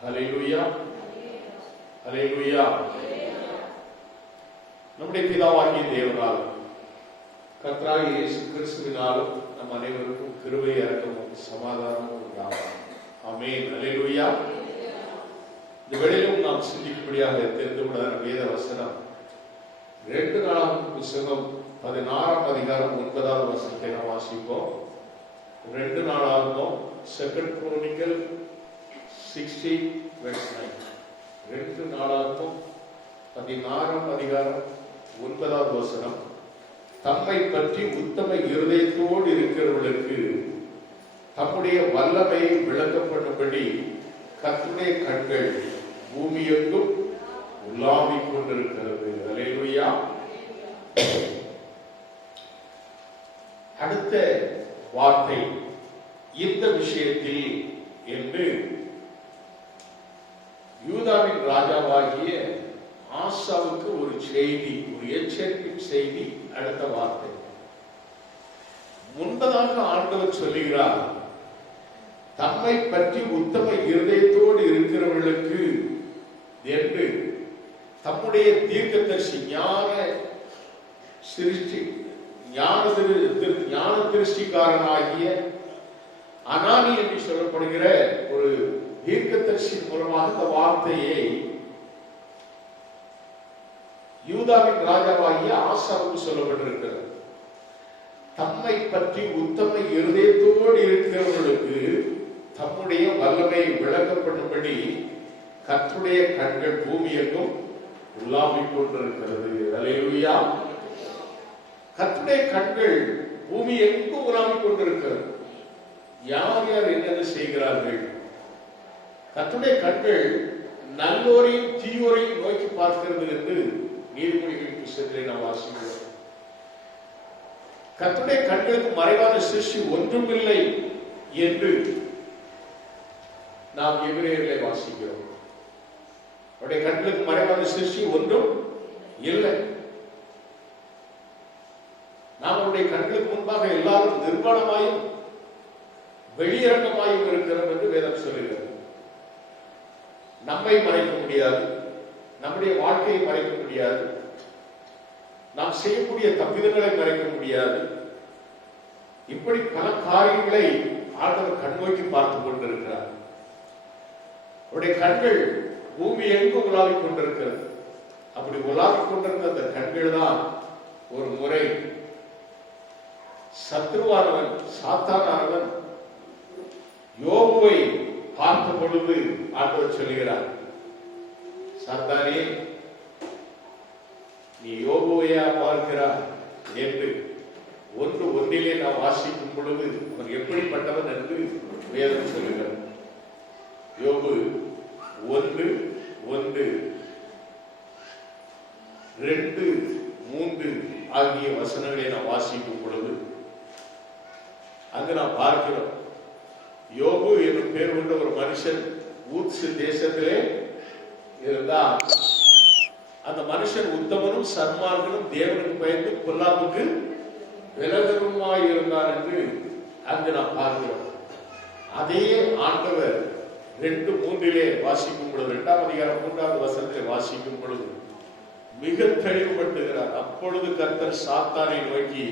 ஹல்லேலூயா, ஹல்லேலூயா. நம்முடைய பிதாவாகிய தேவனால் கர்த்தராகிய இயேசு கிறிஸ்துவினாலும் நம் அனைவருக்கும் கிருபை, இரக்கமும் சமாதானமும் உண்டாகும். ஆமென். ஹல்லேலூயா. இந்த வேளையிலும் நாம் சிந்திக்கும்படியாக தெரிந்துகொண்ட வேத வசனம் 2 நாளாகமம் புத்தகம் 16ஆம் அதிகாரம் 9வது வசனத்தை நாம் வாசிப்போம். 2 நாளாகமம் 2 Chronicles 16:9. 2 நாளாகமம் 16ஆம் அதிகாரம் 9வது வசனம். தம்மை பற்றி உத்தம இருதயத்தோடு இருக்கிறவர்களுக்கு தம்முடைய வல்லமையை விளக்கப்படும்படி கர்த்தருடைய கண்கள் பூமியெங்கும் உலாவிக் கொண்டிருக்கிறது. ஹல்லேலூயா. அடுத்த வார்த்தை இந்த விஷயத்தில் என்று யூதாவின் ராஜாவாகிய ஆசாவுக்கு ஒரு செய்தி, ஒரு எச்சரிக்கும் செய்தி. அடுத்த வார்த்தை முன்பதாக ஆண்டவர் சொல்லுகிறார், தம்மை பற்றி உத்தம இருதயத்தோடு இருக்கிறவர்களுக்கு என்று தம்முடைய தீர்க்கதரிசி ஞான திருஷ்டிக்காரனாகிய அனானி என்று சொல்லப்படுகிற ஒரு தீர்க்கதரிசி மூலமாக இந்த வார்த்தையை யூதாவின் ராஜாவாகிய ஆசாவுக்கு சொல்லப்பட்டிருக்கிறது. தம்மை பற்றி உத்தம இருதயத்தோடு இருக்கிறவர்களுக்கு தம்முடைய வல்லமை விளக்கப்படும்படி கர்த்தருடைய கண்கள் பூமியெங்கும் உலாவிக் கொண்டிருக்கிறது. ஹல்லேலூயா. கர்த்தருடைய கண்கள் பூமி எங்கும் உலாவிக் கொண்டிருக்கிறது. யார் யார் என்னென்ன செய்கிறார்கள்? கர்த்தருடைய கண்கள் நல்லோரையும் தீயோரையும் நோக்கி பார்க்கிறது என்று நீதிமொழிகளின் புத்தகத்திலே நாம் வாசிக்கிறோம். கர்த்தருடைய கண்களுக்கு மறைவான சிருஷ்டி ஒன்றுமில்லை என்று நாம் எபிரேயரிலே வாசிக்கிறோம். அவருடைய கண்களுக்கு மறைவான சிருஷ்டி ஒன்றும் இல்லை. நாம் அவருடைய கண்களுக்கு முன்பாக எல்லாரும் நிர்வாணமாயும் வெளியரங்கமாயும் இருக்கிறோம் என்று வேதம் சொல்லுகிறது. நம்மை மறைக்க முடியாது, நம்முடைய வாழ்க்கையை மறைக்க முடியாது, நாம் செய்யக்கூடிய தப்பிதங்களை மறைக்க முடியாது. இப்படி பல காரியங்களை ஆண்டவர் கண்ணோக்கி பார்த்துக் கொண்டிருக்கிறார். அவருடைய கண்கள் பூமி எங்கும் உலாவிக் கொண்டிருக்கிறது. அப்படி உலாவிக் கொண்டிருந்த அந்த கண்கள் தான் ஒரு முறை சத்ருவானவன், சாத்தானானவன் யோபுவை பார்த்த பொழுது ஆண்டவர் சொல்லுகிறார், சாத்தானே, நீ யோபுவையா பார்க்கிறார் என்று 1:1 நாம் வாசிக்கும் பொழுது அவன் எப்படிப்பட்டவன் என்று வேதம் சொல்லுகிறார். யோபு 1:1, 2, 3 ஆகிய வசனங்களை நாம் வாசிக்கும் பொழுது அங்கு நாம் பார்க்கிறோம், யோபு என்னும் பேர் கொண்ட ஒரு மனுஷன் ஊத்ஸ் தேசத்திலே இருந்தார். அந்த மனுஷன் உத்தமனும் சன்மார்க்கனும் தேவனுக்கு பயந்து பொல்லாப்புக்கு விலகருமாய் இருந்தார் என்று அங்கு நாம் பார்க்கிறோம். அதே ஆண்டவர் 2:3 வாசிக்கும் பொழுது, 2ஆம் அதிகாரம் 3வது வசனத்தை வாசிக்கும் பொழுது மிக தெளிவுபடுத்துகிறார். அப்பொழுது கர்த்தர் சாத்தானை நோக்கி,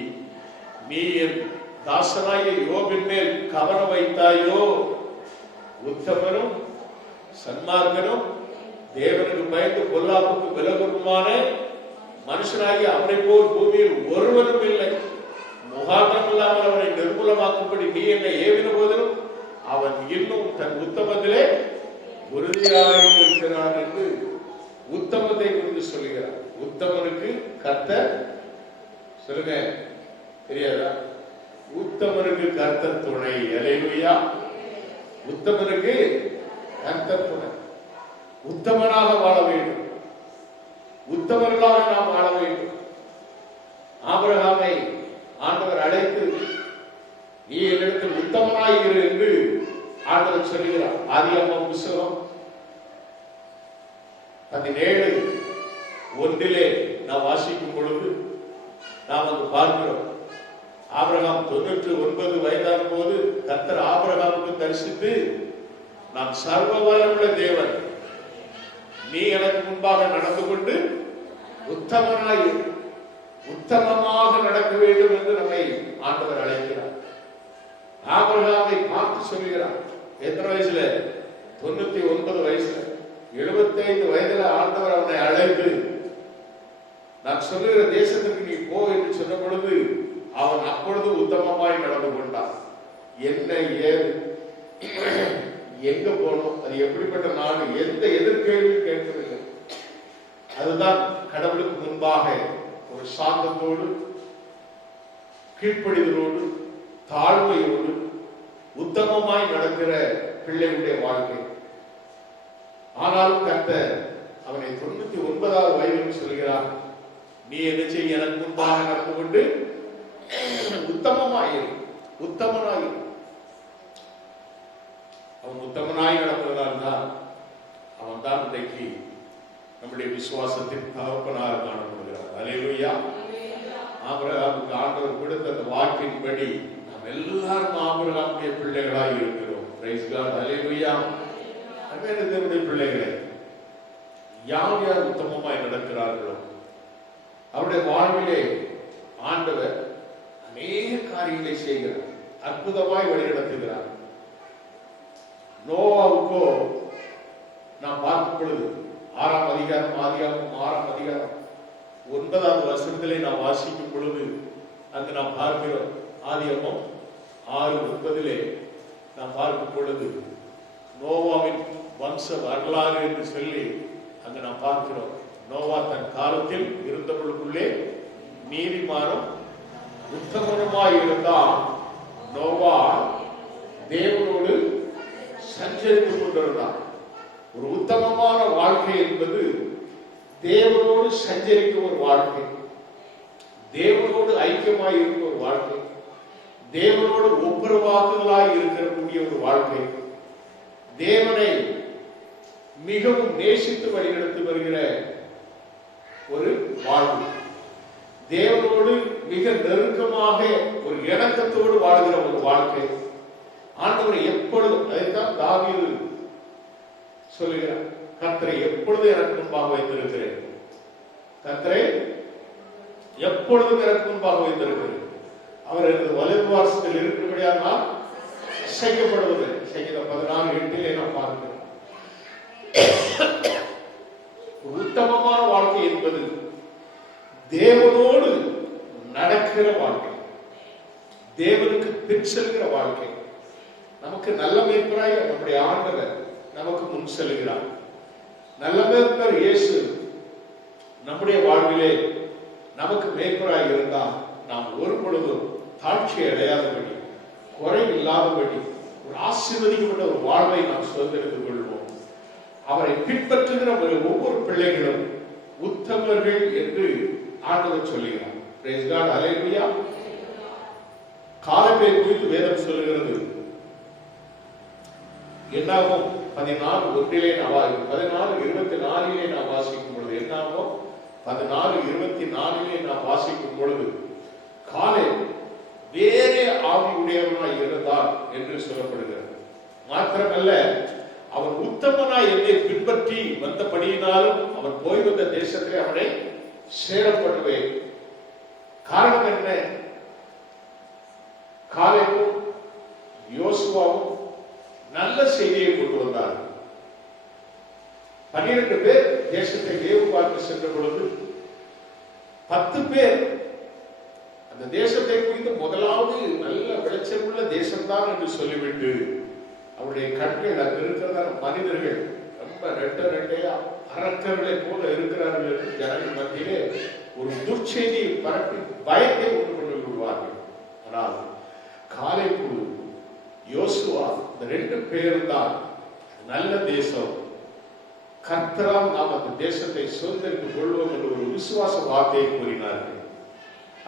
நீ என் தாசனாய யோபின் மேல் கவனம் வைத்தாயோ? உத்தமனும் சன்மார்க்கனும் தேவனுக்கு பயந்து பொல்லாப்புக்கு விலகுமான மனுஷனாகி அவனை போல் பூமியில் ஒருவனும் இல்லை. முகாந்திரம் இல்லாமல் அவனை நிர்மூலமாக்கும்படி நீ என்னை ஏவின போதிலும் அவன் இன்னும் தன் உத்தமத்திலே உறுதியாக இருக்கிறான் என்று உத்தமத்தை குறித்து சொல்லுகிறார். உத்தமனுக்கு கர்த்தர், சொல்லுங்க, தெரியாதா? உத்தமனுக்கு கர்த்தர் துணை. ஹல்லேலூயா. உத்தமனுக்கு கர்த்தர் துணை. உத்தமனாக வாழ வேண்டும், உத்தமர்களாக நாம் வாழ வேண்டும். ஆபிரகாமை ஆண்டவர் அழைத்து, நீ என்னிடத்தில் உத்தமனாயிரு என்று ஆண்டவர் சொல்லுகிறார். ஆதியாகமம் புத்தகம் 17:1 நாம் வாசிக்கும் பொழுது நாம் அங்கு பார்க்கிறோம், ஆபிரகாம் 99 வயதான போது கர்த்தர் ஆபிரகாமுக்கு தரிசித்து நான் சர்வ வல்லமுள்ள தேவன், நீ எனக்கு முன்பாக நடந்து கொண்டு உத்தமனாய் உத்தமமாக நடக்க வேண்டும் என்று நம்மை ஆண்டவர் அழைக்கிறார். ஆபிரகாமை பார்த்து சொல்கிறார். எத்தனை வயசுல? 99 வயசுல, 75 வயதுல ஆண்டவர் அவனை அழைத்து, நான் சொல்லுகிற தேசத்துக்கு நீ போ என்று சொன்ன பொழுது அவன் அப்பொழுது உத்தமமாய் நடந்து கொண்டான். என்ன ஏது, எங்க போனோம், அது எப்படிப்பட்ட நாடு, எந்த எதிர்கேள்வியும் கேட்கவில்லை. அதுதான் கடவுளுக்கு முன்பாக ஒரு சாந்தத்தோடு, கீழ்ப்படிதலோடு, தாழ்மையோடு உத்தமமாய் நடக்கிற பிள்ளைகளுடைய வாழ்க்கை. ஆனாலும் கர்த்தர் அவனை 99வது வயதில் சொல்கிறார், நீ என்ன செய்ய, எனக்கு முன்பாக நடந்து கொண்டு உத்தமமாயிரு, உத்தமனாயிரு. அவன் உத்தமனாய் நடப்பதால் தான் அவன் தான் இன்றைக்கு நம்முடைய விசுவாசத்தின் தகப்பனாக காணப்படுகிறார். அல்லேலூயா. ஆபிரகாமுக்கு ஆண்டவர் கொடுத்த அந்த வாக்கின்படி நாம் எல்லாரும் ஆபிரகாமுடைய பிள்ளைகளாய் இருக்கிறோம். Praise God. அல்லேலூயா. தேவனுடைய பிள்ளைகளை யார் யார் உத்தமமாய் நடக்கிறார்களோ அவருடைய வாழ்விலே ஆண்டவர் அநேக காரியங்களை செய்கிறார், அற்புதமாய் வழிநடத்துகிறார். நோவாவுக்கோ நாம் பார்க்கும் பொழுது 6ஆம் அதிகாரம், ஆதியாகமம் 6ஆம் அதிகாரம் 9வது வசனத்திலே நாம் வாசிக்கும் பொழுது அங்கு நாம் பார்க்கிறோம். ஆதியாகமம் 6:9 நாம் பார்க்கும் பொழுது நோவாவின் வம்ச வரலாறு என்று சொல்லி அங்கு நாம் பார்க்கிறோம். நோவா தன் காலத்தில் இருந்தவர்களுக்குள்ளே நீதிமானும் உத்தமனுமாய் இருந்தான். நோவா தேவனோடு சஞ்சரித்துக் கொண்டிருந்தான். ஒரு உத்தமமான வாழ்க்கை என்பது தேவனோடு சஞ்சரிக்கும் ஒரு வாழ்க்கை, தேவனோடு ஐக்கியமாய் இருக்கும் ஒரு வாழ்க்கை, தேவனோடு ஒப்புரவாக்குதலாய் இருக்கக்கூடிய ஒரு வாழ்க்கை, தேவனை மிகவும் நேசித்து வழிநடத்தி வருகிற ஒரு வாழ்வு, தேவனோடு மிக நெருக்கமாக ஒரு இணக்கத்தோடு வாழ்கிற ஒரு வாழ்க்கை. ஆண்டவரை எப்பொழுதும், அதைத்தான் தாவீது சொல்லுகிறார், கர்த்தரை எப்பொழுதும் எனக்கு முன்பாக வைத்திருக்கிறேன், கர்த்தரை எப்பொழுதும் எனக்கு முன்பாக வைத்திருக்கிறேன். அவர் எனது வலது வாசத்தில் இருக்கும்படியாக நான் செய்யப்படுவது. சங்கீதம் 14:8 நாம் பார்க்கிறோம். உத்தமமான வாழ்க்கை என்பது தேவனோடு நடக்கிற வாழ்க்கை, தேவனுக்கு பின் செல்கிற வாழ்க்கை. நமக்கு நல்ல மேய்ப்பராய் நம்முடைய ஆண்டவர் நமக்கு முன் செல்கிறார். நல்ல மேய்ப்பர் இயேசு நம்முடைய வாழ்விலே நமக்கு மேய்ப்பராய் இருந்தால் நாம் ஒரு பொழுதும் தாழ்ச்சி அடையாதபடி, குறை இல்லாதபடி ஒரு ஆசீர்வதிக்கப்பட்ட ஒரு வாழ்வை நாம் சுதந்திரித்துக் கொள்வோம். அவரை பின்பற்றுகிற ஒவ்வொரு பிள்ளைகளும் உத்தமர்கள் என்று ஆண்டவர் சொல்லுகிறார். Price God. அல்லேலூயா. காலேபை குறித்து வேதம் சொல்லுகிறது. என்னாகும் 14:1 14:24 நாம் வாசிக்கும் பொழுது, என்னாகும் 14:24 நாம் வாசிக்கும் பொழுது, காலேப் வேறே ஆவி உடையவனாய் இருந்தார் என்று சொல்லப்படுகிறது. மாத்திரமல்ல, அவன் உத்தமனாய் என்னை பின்பற்றி வந்தபடியினாலும் அவன் போய் வந்த தேசத்திலே அவனை சேரப்படுவேன். காரணம் என்ன? காலேபும் யோசுவாவும் நல்ல செய்தியை கொண்டு வந்தார்கள். 12 பேர் தேசத்தை வேவு பார்க்க சென்ற பொழுது 10 பேர் அந்த தேசத்தை குறித்து முதலாவது நல்ல விளைச்சல் உள்ள தேசம்தான் என்று சொல்லிவிட்டு அவருடைய கண்கள் அங்கு இருக்கிற மனிதர்கள் ரொம்ப ரெட்டையா அரக்கர்களை போல இருக்கிறார்கள் என்று ஜனங்கள் மத்தியிலே ஒரு துர்ச்செய்தியை பரப்பி பயத்தை உண்டு கொண்டு விடுவார்கள். ஆனால் காலேபு, யோசுவா, இந்த 2 பேரும் தான் நல்ல தேசம், கர்த்தரால் நாம் அந்த தேசத்தை சுதந்திரித்துக் கொள்வோம் என்று ஒரு விசுவாச வார்த்தையை கூறினார்கள்.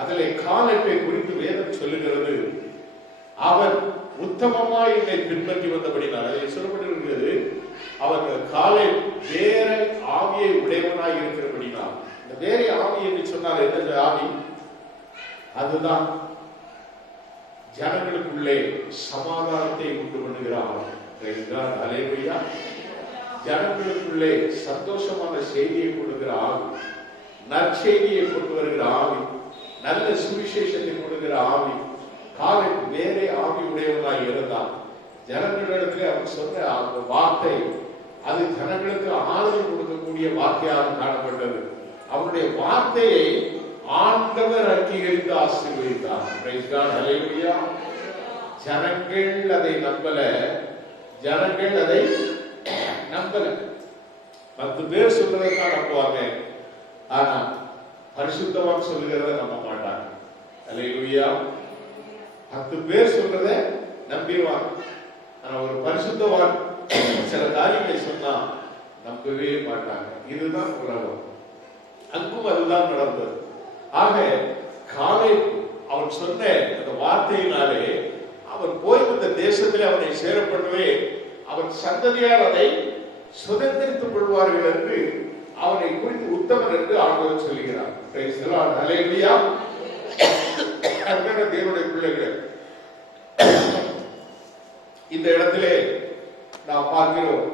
அதிலே காலேபை குறித்து வேதம் சொல்லுகிறது, அவன் உத்தமமாய் என்னை பின்பற்றி வந்தபடினால், அதை சொல்லப்பட்டிருக்கிறது, அவர்கள் காலேப் வேற ஆவியை உடையவனாய் இருக்கிறபடினால். இந்த வேற ஆவி என்று சொன்னால் என்ன ஆவி? அதுதான் ஜனங்களுக்குள்ளே சமாதானத்தை உண்டு பண்ணுகிற ஆவி. அல்லேலூயா. ஜனங்களுக்குள்ளே சந்தோஷமான செய்தியை கொடுக்கிற ஆவி, நற்செய்தியை கொண்டு வருகிற ஆவி, நல்ல சுவிசேஷத்தை கொடுக்கிற ஆவி, காலை வேறே ஆவி உடையவனாய் இருந்தான். ஜனங்களிடத்தில் அவர் சொன்ன வார்த்தை அது ஜனங்களுக்கு ஆறுதல் கொடுக்கக்கூடிய வார்த்தையாக காணப்பட்டது. அவருடைய வார்த்தையை ஆண்டவர் அங்கீகரித்து ஆசீர்வதித்தார். அல்லேலூயா. ஜனங்கள் அதை நம்பல, ஜனங்கள் அதை நம்பல. 10 பேர் சொல்றதுதான் நம்புவாங்க, ஆனா பரிசுத்தவான் சொல்லுகிறத நம்ப மாட்டாங்க. அல்லேலூயா. 10 பேர் சொல்றத நம்பிடுவாங்க, ஆனா ஒரு பரிசுத்தவான் சில காரியங்களை சொன்னா நம்பவே மாட்டாங்க. இதுதான் உலகம். அங்கும் அதுதான் நடந்தது. ஆக காலை அவன் சொன்ன அந்த வார்த்தையினாலே அவன் போய் வந்த தேசத்திலே அவனை சேரப்படவே அவன் சந்ததியார் அதை சுதந்திரித்துக் கொள்வார்கள் என்று அவனை குறித்து உத்தமன் என்று ஆண்டவர் சொல்கிறார். அல்லேலூயா. தேவனுடைய பிள்ளைகளே, இந்த இடத்திலே நாம் பார்க்கிறோம்,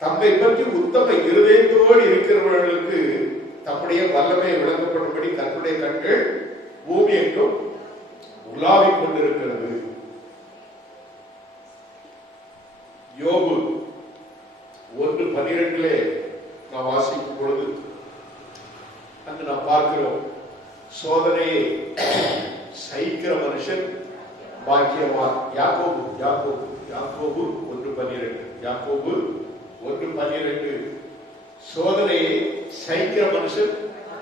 தம்மை பற்றி உத்தம இருதயத்தோடு இருக்கிறவர்களுக்கு தம்முடைய வல்லமை விளங்கப்படும்படி தன்னுடைய கண்கள் பூமி எங்கும் உலாவிக் கொண்டிருக்கிறது. யோபு 1:12 நாம் வாசிக்கும் பொழுது அங்கு நாம் பார்க்கிறோம், சோதனையை சகிக்கிற மனுஷன் பாக்கியவான். யாக்கோபு 1:12 சோதனையை சகிக்கிற மனுஷன்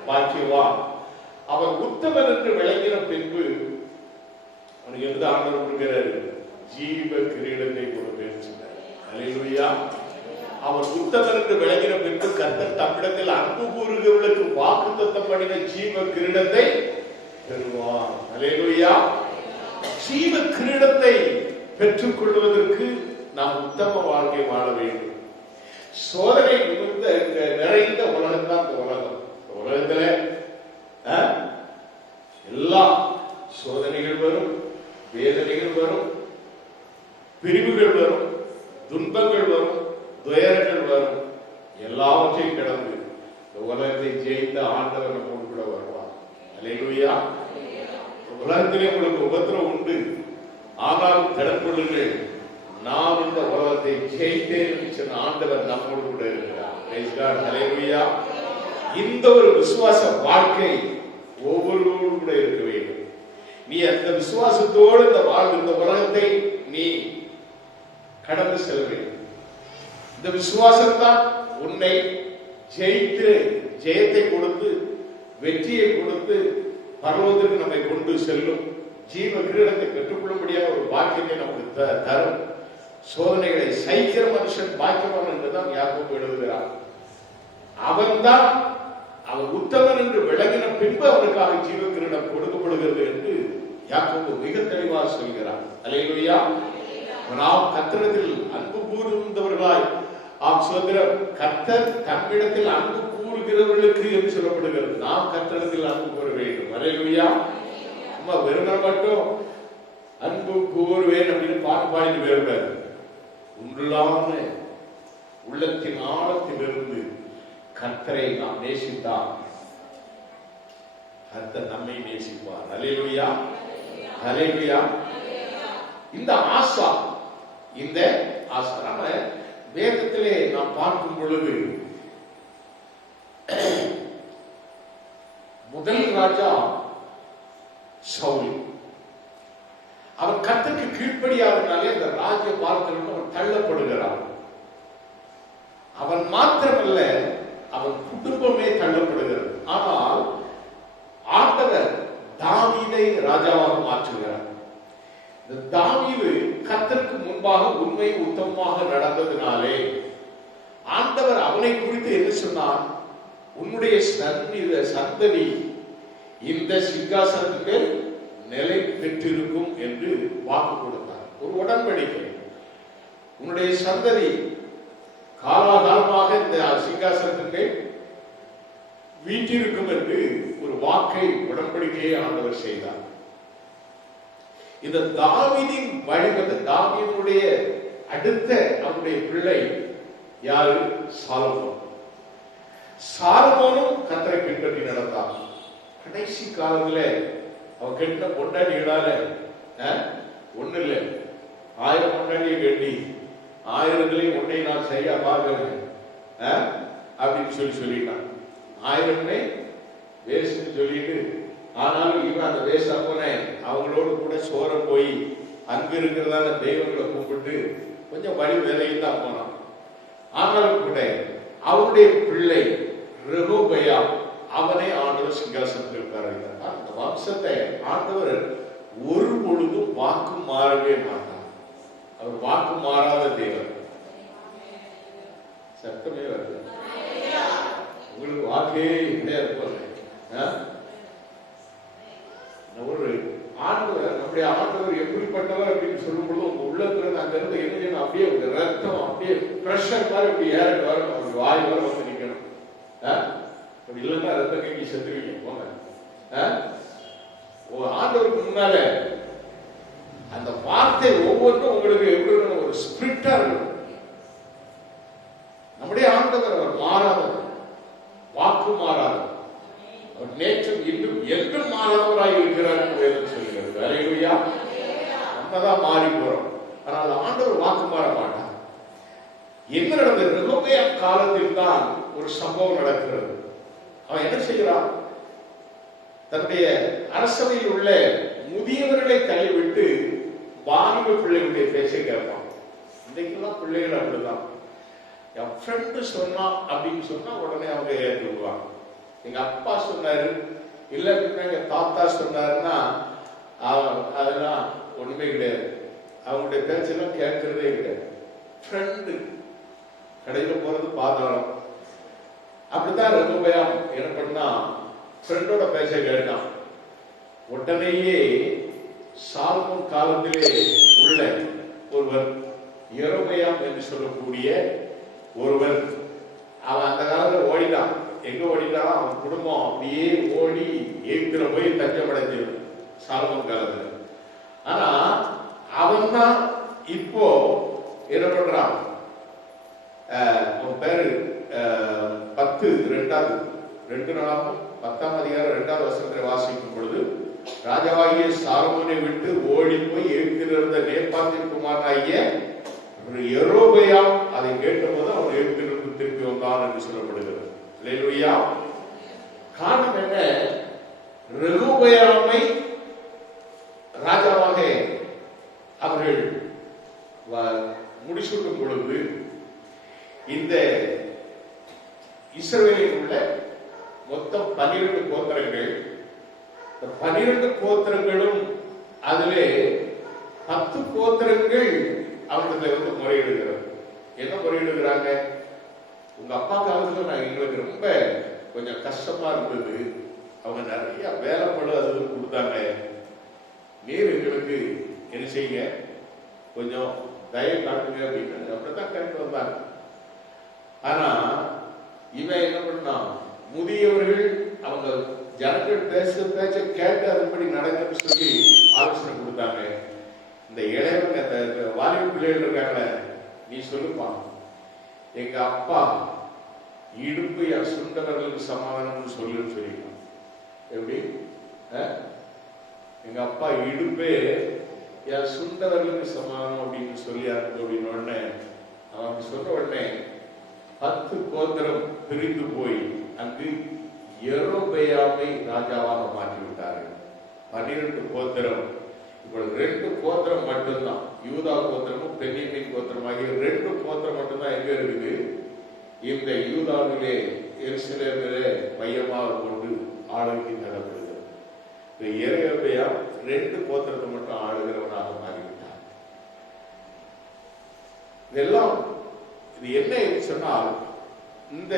பாக்கியவான், அவன் உத்தமன் என்று விளங்கின பின்பு அவனுக்கு எந்த ஆண்டவர் கொடுக்கிறார்? ஜீவ கிரீடத்தை கொடுப்பேன் சொன்னார். அல்லேலூயா. அவன் உத்தமன் என்று விளங்கின பின்பு கர்த்தர் தம்மிடத்தில் அன்பு கூறுகிறவர்களுக்கு வாக்குத்தத்தம் பண்ணின ஜீவ கிரீடத்தை பெறுவான். அல்லேலூயா. ஜீவ கிரீடத்தை பெற்றுக் கொள்வதற்கு நாம் உத்தம வாழ்க்கை வாழ வேண்டும். சோதனை நிறைந்த உலகம் தான் இந்த உலகம். உலகத்துல எல்லா சோதனைகள் வரும், வேதனைகள் வரும், பிரிவுகள் வரும், துன்பங்கள் வரும், துயரங்கள் வரும். எல்லாவற்றையும் கடந்து இந்த உலகத்தை ஜெயித்த ஆண்டவர் நம்மோடு கூட வருவார். அல்லேலூயா. உலகத்திலே உங்களுக்கு உபத்திரம் உண்டு, ஆனாலும் திடன் கொள்ளுங்கள், நாம் இந்த உலகத்தை ஜெயித்தேன் என்று சொன்ன ஆண்டவர் நம்மோடு கூட இருக்கிறார். அல்லேலூயா. இந்த ஒரு விசுவாச வாழ்க்கை ஒவ்வொருவரோடு கூட இருக்க வேண்டும். நீ அந்த விசுவாசத்தோடு இந்த உலகத்தை நீ கடந்து செல்ல வேண்டும். இந்த விசுவாசம் தான் உன்னை ஜெயித்து ஜெயத்தை கொடுத்து வெற்றியை கொடுத்து பரலோகத்திற்கு நம்மை கொண்டு செல்லும். ஜீவ கிரீடத்தை பெற்றுக்கொள்ளும்படியாக ஒரு பாக்கியத்தை நமக்கு தரும். சோதனைகளை சகிக்கிற மனுஷன் பாக்கியவான் என்றுதான் யாக்கோபு எழுதுகிறார். அவன்தான் அவன் உத்தமன் என்று விளங்கின பின்பு அவனுக்காக ஜீவ கிரீடம் கொடுக்கப்படுகிறது என்று யாக்கோபு மிக தெளிவாக சொல்கிறார். அல்லேலூயா. நாம் கர்த்தரிடத்தில் அன்பு கூர்ந்தவர்களாய் சுதந்திரம் கர்த்தர் தம்மிடத்தில் அன்பு கூறுகிறவர்களுக்கு என்று சொல்லப்படுகிறது. நாம் கர்த்தரிடத்தில் அன்பு கூற வேண்டும். அல்லேலூயா. நம்ம வெறுமன மட்டும் அன்பு கூறுவேன் அப்படின்னு பாட்டு பாடிட்டு வேறுபாரு. உண்டான உள்ளத்தின் ஆழத்திலிருந்து கர்த்தரை நாம் நேசித்தால் கர்த்தர் நம்மை நேசிப்பார். அல்லேலூயா. அல்லேலூயா. இந்த ஆசா நம்ம வேதத்திலே நாம் பார்க்கும் பொழுது முதல் ராஜா சவுல், அவன் கர்த்தருக்கு கீழ்ப்படியாதனாலே அந்த ராஜ்ய பாரத்திலிருந்து அவன் தள்ளப்படுகிறான். அவன் மாத்திரமல்ல, அவன் குடும்பமே தள்ளப்படுகிறது. ஆனால் ஆண்டவர் தாவீதை ராஜாவாக மாற்றுகிறார். இந்த தாவீது கர்த்தருக்கு முன்பாக உண்மை உத்தமமாக நடந்ததினாலே ஆண்டவர் அவனை குறித்து என்ன சொன்னார்? உன்னுடைய சந்ததி இந்த சிங்காசனத்துக்கு நிலை பெற்றிருக்கும் என்று வாக்கு கொடுத்தார். ஒரு உடன்படிக்கை. உன்னுடைய சந்ததி காலாகாலமாக இந்த சிங்காசனத்துக்கு வீட்டிருக்கும் என்று ஒரு வாக்கை, உடன்படிக்கையை ஆண்டவர் செய்தார். இந்த தாவீதின் வழிவந்த தாவீதுடைய அடுத்த அவருடைய பிள்ளை யாரு? சாலமோன். சாலமோனும் கர்த்தரை பின்பற்றி நடந்தான். கடைசி காலத்துல அவன் கெட்ட பொண்டாட்டிகளால ஒண்ணு இல்ல 1000 பொண்டாட்டியை கட்டி 1000 ஒன்னை நான் சரியா பார்க்கிறேன் அப்படின்னு சொல்லிட்டான். 1000 வேஸ்ட் சொல்லிட்டு, ஆனாலும் இவன் அந்த வேஸ்ட் போன அவங்களோடு கூட சோர போய் அங்க இருக்கிறதான தெய்வங்களை கூப்பிட்டு கொஞ்சம் வழி வேலையில் தான் போனான். ஆனாலும் கூட அவருடைய பிள்ளை ரெகொபெயாம் அவனை ஆண்டவர் சிங்காசனத்தில் உட்கார வைத்தார். அந்த வம்சத்தை ஆண்டவர் ஒரு பொழுதும் வாக்கு மாறவே மாட்டார். அவர் வாக்கு மாறாத தேவன். சத்தமே வருது. உங்களுக்கு வாக்கே இருப்பாங்க. ஒரு ஆண்டவர், நம்முடைய ஆண்டவர் எப்படிப்பட்டவர் அப்படின்னு சொல்லும் பொழுது உங்க உள்ளத்துல அங்க இருந்து என்ன அப்படியே உங்க ரத்தம் அப்படியே பிரஷர் மாதிரி அப்படி ஏறிட்டு வரும். அவருக்கு வாய் வர வந்து நிக்கணும். அப்படி இல்லைன்னா ரத்தம் கங்கி செத்துருவீங்க. போங்க. ஆண்டவருக்கு முன்னால அந்த வார்த்தை ஒவ்வொன்றும் உங்களுக்கு எப்படி ஒரு ஸ்பிரிட்டா இருக்கும். நம்முடைய ஆண்டவர் அவர் மாறாதவர், வாக்கு மாறாதவர், அவர் நேற்றும் இன்றும் என்றும் மாறாதவராய் இருக்கிறார் வேதம் சொல்கிறது. அல்லேலூயா. நம்மதான் மாறி போறோம். ஆனால் ஆண்டவர் வாக்கு மாற மாட்டார். என்ன நடந்தது? ரெகொபெயாம் காலத்தில் தான் ஒரு சம்பவம் நடக்கிறது. அவன் என்ன செய்கிறான்? தன்னுடைய அரசவையில் உள்ள முதியவர்களை தள்ளிவிட்டு வாலிப பிள்ளைகளுடைய பேச்சை கேட்பான். இன்றைக்கெல்லாம் பிள்ளைகள் அப்படிதான். என் ஃப்ரெண்டு சொன்னான் அப்படின்னு சொன்னா உடனே அவங்க ஏற்றுவாங்க. எங்க அப்பா சொன்னாரு, இல்ல அப்படின்னா எங்க தாத்தா சொன்னாருன்னா அதெல்லாம் ஒண்ணுமே கிடையாது. அவங்களுடைய பேச்செல்லாம் கேட்கறதே கிடையாது. ஃப்ரெண்டு கடையில போறது பாதாளம். அப்படித்தான் ரெகொபெயாம் என்ன பண்ணா, ஃப்ரெண்டோட பேச்ச கேட்டான். உடனேயே சாலமோன் காலத்திலே உள்ள ஒருவர் யெரொபெயாம் என்று சொல்லக்கூடிய ஒருவர், அவன் அந்த காலத்துல ஓடிட்டான். எங்க ஓடிட்டான்? அவன் குடும்பம் அப்படியே ஓடி எகிப்துல போய் தஞ்சமடைஞ்சது சாலமோன் காலத்துல. ஆனா அவன் தான் இப்போ என்ன பண்றான்? அவன் பேரு 2 நாளாகும் 10ஆம் அதிகாரம் 2வது வசனத்தை வாசிக்கும் பொழுது, ராஜாவாகிய சாலமோனை விட்டு ஓடி போய் எகிப்திலிருந்த நேபாத்தின் குமாரனாகிய யெரொபெயாம் அதை கேட்டபோது அவன் எகிப்திலிருந்து திருப்பி வந்தான் என்று சொல்லப்படுகிறது. அல்லேலூயா. காரணம் என்ன? ரெகொபெயாமை ராஜாவாக அவர்கள் முடிசூட்டும் பொழுது இந்த இஸ்ரவேலில் உள்ள மொத்தம் 12 கோத்திரங்கள், 12 கோத்திரங்களும் அதிலே 10 கோத்திரங்கள் அவர்களை வந்து முறையிடுகிறது. என்ன முறையிடுகிறாங்க? உங்க அப்பா காலத்துல நான் எங்களுக்கு ரொம்ப கொஞ்சம் கஷ்டமா இருந்தது, அவங்க நிறைய வேலைப்படு அது கொடுத்தாங்க, நீர் எங்களுக்கு என்ன செய்யுங்க, கொஞ்சம் தயவு காட்டுங்க அப்படின்னு அப்படித்தான் கேட்டு வந்தாங்க. ஆனா இவன் என்ன பண்ணான்? முதியவர்கள் அவங்க ஜனங்கள் பேச்ச கேட்டு அதன்படி நடக்குன்னு சொல்லி ஆலோசனை கொடுத்தாங்க. இந்த இளையவங்க இந்த வாலிப பிள்ளைகள் இருக்காங்களே, நீ சொல்லுப்பா, எங்க அப்பா இடுப்பு என் சுண்டவர்களுக்கு சமாதானம்னு சொல்லுன்னு சொல்லிட்டான். எப்படி? எங்க அப்பா இடுப்பே என் சுண்டவர்களுக்கு சமாதானம் அப்படின்னு சொல்லி அப்படின்னு உடனே அவன் சொன்ன உடனே 10 கோத்திரம் பிரிந்து போய் அங்கு யெரொபெயாமை ராஜாவாக மாற்றிவிட்டார்கள். 12 கோத்திரம். இப்பொழுது 2 கோத்திரம் மட்டும்தான், யூதா கோத்திரமும் பென்யமீன் கோத்திரம் ஆகிய 2 கோத்திரம் மட்டும்தான் எங்க இருக்குது? இந்த யூதாவிலே எருசலேமிலே மையமாக கொண்டு ஆளுகை நடப்படுகிறது. யெரொபெயாம் 2 கோத்திரத்தை மட்டும் ஆளுகிறவனாக மாறிவிட்டார். இதெல்லாம் இது என்ன சொன்னால், இந்த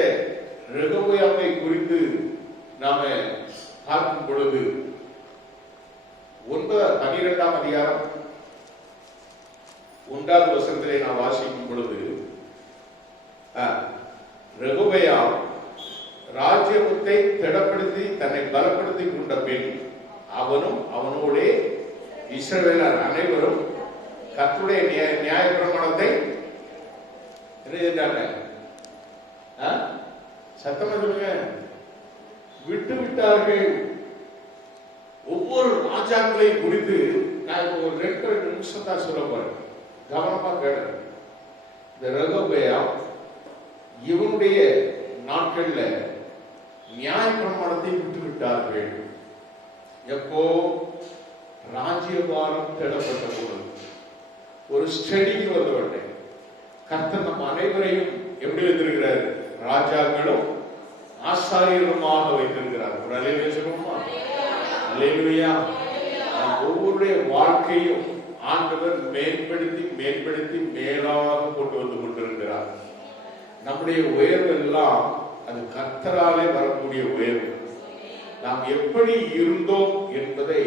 ரெகொபெயாமை குறித்து நாம பார்க்கும் பொழுது 12ஆம் அதிகாரம் 1வது வசனத்திலே நாம் வாசிக்கும் பொழுது, ரெகொபெயாம் ராஜ்யத்தை திடப்படுத்தி தன்னை பலப்படுத்தி கொண்ட பின் அவனும் அவனோட இஸ்ரவேலர் அனைவரும் கர்த்தருடைய நியாய பிரமாணத்தை சத்தமா சொல்லுங்க, விட்டு விட்டார்கள். ஒவ்வொரு ராஜாக்களையும் குறித்து நான் ஒரு 2 நிமிஷம் தான் சொல்ல போறேன். கவனமா கேளுங்க. இந்த ரெகொபெயாம் இவனுடைய நாட்கள்ல நியாய பிரமாணத்தை விட்டு விட்டார்கள். எப்போ ராஜ்யபாரம் தேடப்பட்ட போது, ஒரு ஸ்டடிக்கு வந்த உடனே கர்த்தர் நம் அனைவரையும் எப்படி வைத்திருக்கிறார்? ராஜாக்களும் ஆசாரியருமாக வைத்திருக்கிறார். ஒரு அல்லேலூயா சொல்லுவோமா? அல்லேலூயா. ஒவ்வொருடைய வாழ்க்கையும் ஆண்டவர் மேம்படுத்தி மேம்படுத்தி மேலாக கொண்டு வந்து கொண்டிருக்கிறார். நம்முடைய உயர்வு எல்லாம் அது கர்த்தராலே வரக்கூடிய உயர்வு. நாம் எப்படி இருந்தோம் என்பதை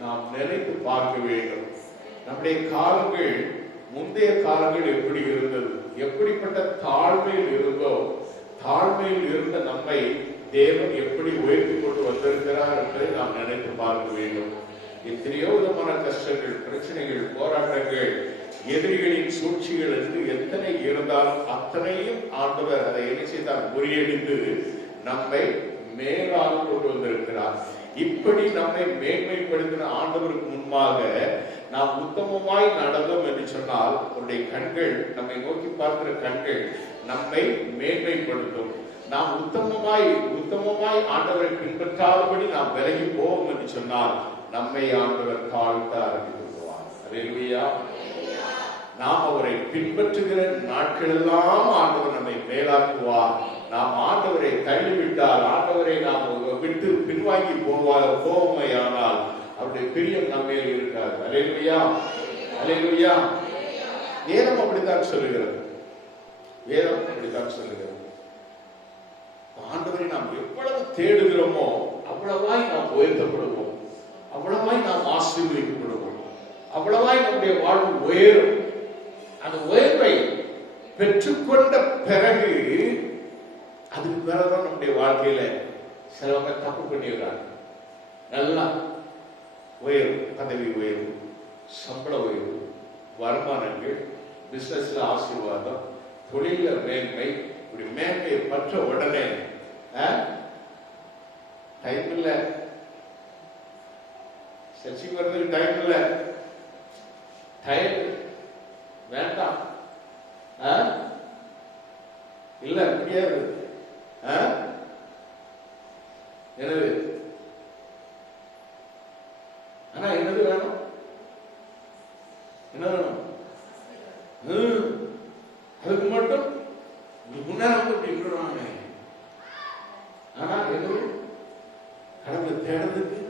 நாம் நினைத்து பார்க்க வேண்டும். நம்முடைய காலங்கள், முந்தைய காலங்கள் எப்படி இருந்தது, எப்படிப்பட்ட தாழ்மையில் இருந்தோ, தாழ்மையில் இருந்த நம்மை தேவன் எப்படி உயர்த்தி கொண்டு வந்திருக்கிறார் என்பதை நாம் நினைத்து பார்க்க வேண்டும். எத்தனையோ விதமான கஷ்டங்கள், பிரச்சனைகள், போராட்டங்கள், எதிரிகளின் சூழ்ச்சிகள் என்று எத்தனை இருந்தாலும் அத்தனையும் ஆண்டவர் அதை என்ன செய்தார்? முறியடித்து நம்மை மேலாக கொண்டு வந்திருக்கிறார். இப்படி நம்மை மேன்மைப்படுத்தின ஆண்டவருக்கு முன்பாக நாம் உத்தமமாய் நடந்தோம் என்று சொன்னால், அவருடைய கண்கள், நம்மை நோக்கி பார்க்கிற கண்கள் நம்மை மேன்மைப்படுத்தும். நாம் உத்தமமாய் ஆண்டவரை பின்பற்றாதபடி நாம் விலகி போவோம் என்று சொன்னால் நம்மை ஆண்டவர் தாழ்த்த ஆரம்பித்துவார். அல்லேலூயா. நாம் அவரை பின்பற்றுகிற நாட்களெல்லாம் ஆண்டவர் நம்மை மேலாக்குவார். நாம் ஆண்டவரை தள்ளிவிட்டால், ஆண்டவரை நாம் விட்டு பின்வாங்கி போவோமையானால் அவருடைய பிரியம் நம்மேல் இருக்காது. அல்லேலூயா, அல்லேலூயா. வேதம் அப்படித்தான் சொல்லுகிறது. வேதம் அப்படித்தான் சொல்லுகிறது. ஆண்டவரை நாம் எவ்வளவு தேடுகிறோமோ அவ்வளவாய் நாம் உயர்த்தப்படுவோம், அவ்வளவாய் நாம் ஆசீர்வதிக்கப்படுவோம், அவ்வளவாய் நம்முடைய வாழ்வு உயரும். அந்த உயர்வை பெற்றுக்கொண்ட பிறகு அதுக்கு மேலதான் நம்முடைய வாழ்க்கையில சிலவங்க தப்பு பண்ணிடுறாங்க. நல்லா உயர்வு, பதவி உயர்வு, சம்பள உயர்வு, வருமானங்கள், பிசினஸ்ல ஆசீர்வாதம், தொழில மேன்மை, இப்படி மேன்மையை பற்ற உடனே டைம் இல்ல, சர்ச்சைக்கு வர்றதுக்கு டைம் இல்ல, டைம் வேண்டாம், இல்ல முடியாது. என்னது? ஆனா என்னது வேணும்? என்ன வேணும்? அதுக்கு மட்டும் முன்னேறம் அப்படின்றாங்க. ஆனா என்னது? கடவுளை தேடுறதுக்கு,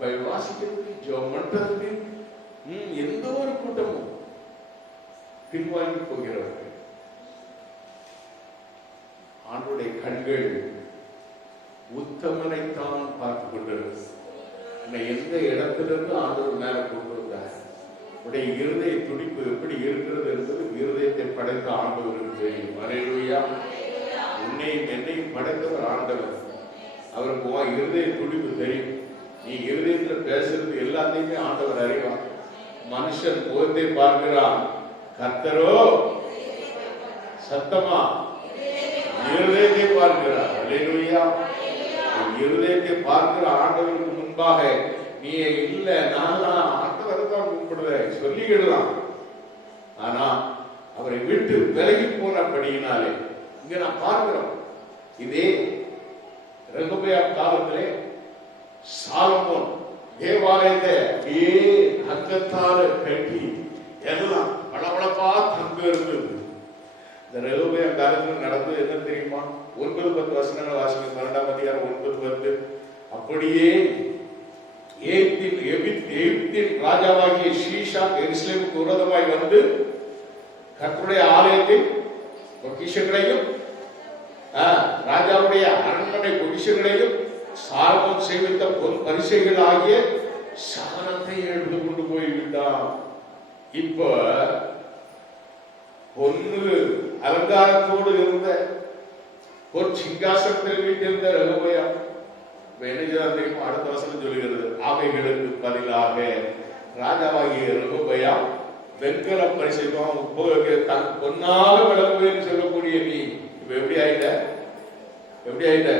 பைபிள் வாசிக்கிறதுக்கு, ஜெபம் பண்றதுக்கு எந்த ஒரு கூட்டமும் பின்வாங்கி போகிறவர்கள். ஆண்டுடைய கண்கள் உத்தமனைத்தான் பார்த்து கொண்டிருக்கிறது. எந்த இடத்திலிருந்து ஆண்டவர் மேல கொண்டு வந்தார், உடைய இருதய துடிப்பு எப்படி இருக்கிறது என்பது இருதயத்தை படைத்த ஆண்டவருக்கு தெரியும். அல்லேலூயா. உன்னையும் என்னையும் படைத்தவர் ஆண்டவர். அவருக்கு இருதய துடிப்பு தெரியும். நீ இருதயத்துல பேசுறது எல்லாத்தையுமே ஆண்டவர் அறிவார். மனுஷன் முகத்தை பார்க்கிறான், கர்த்தரோ சத்தமா இருதயத்தை பார்க்கிறார். அல்லேலூயா. இருதயத்தை பார்க்கிற ஆண்டவருக்கு முன்பாக நீ இல்ல, நான் ஆண்டவரை தான் கும்பிடுவேன் சொல்லிக்கிடலாம். ஆனா அவரை விட்டு விலகி போனபடியினாலே இங்க நான் பார்க்கிறோம். இதே ரெகொபெயாம் காலத்திலே சாலமோன் தேவாலயத்தை அங்கத்தால கட்டி எல்லாம் பளபளப்பா தங்கம் இருந்தது. இந்த ரெகொபெயாம் காலத்தில் நடந்தது என்ன தெரியுமா? 9-10 வசனங்கள் வாசிக்க. 12ஆம் அதிகாரம் 9-10. அப்படியே எகிப்தின் ராஜாவாகிய ஷீஷா எருசலேமுக்கு விரோதமாய் வந்து கர்த்தருடைய ஆலயத்தின் பொக்கிஷங்களையும் ராஜாவுடைய அரண்மனை பொக்கிஷங்களையும் சாலமோன் சேவித்த பொன் பரிசைகள் ஆகிய சகலத்தை எடுத்து கொண்டு போய்விட்டான். இப்ப பொன்னு அலங்காரத்தோடு இருந்த ஒரு சிங்காசனத்தில் வீட்டிருந்த ரெகொபெயாம் என்ன தெரியுமா? அடுத்த வசனம் சொல்லுகிறது, அவைகளுக்கு பதிலாக ராஜாவாகிய ரெகொபெயாம் வெண்கல பரிசைக்கும் பொன்னாக விளங்குவேன்னு சொல்லக்கூடிய நீ இப்ப எப்படி ஆயிட்ட? எப்படி ஆயிட்ட?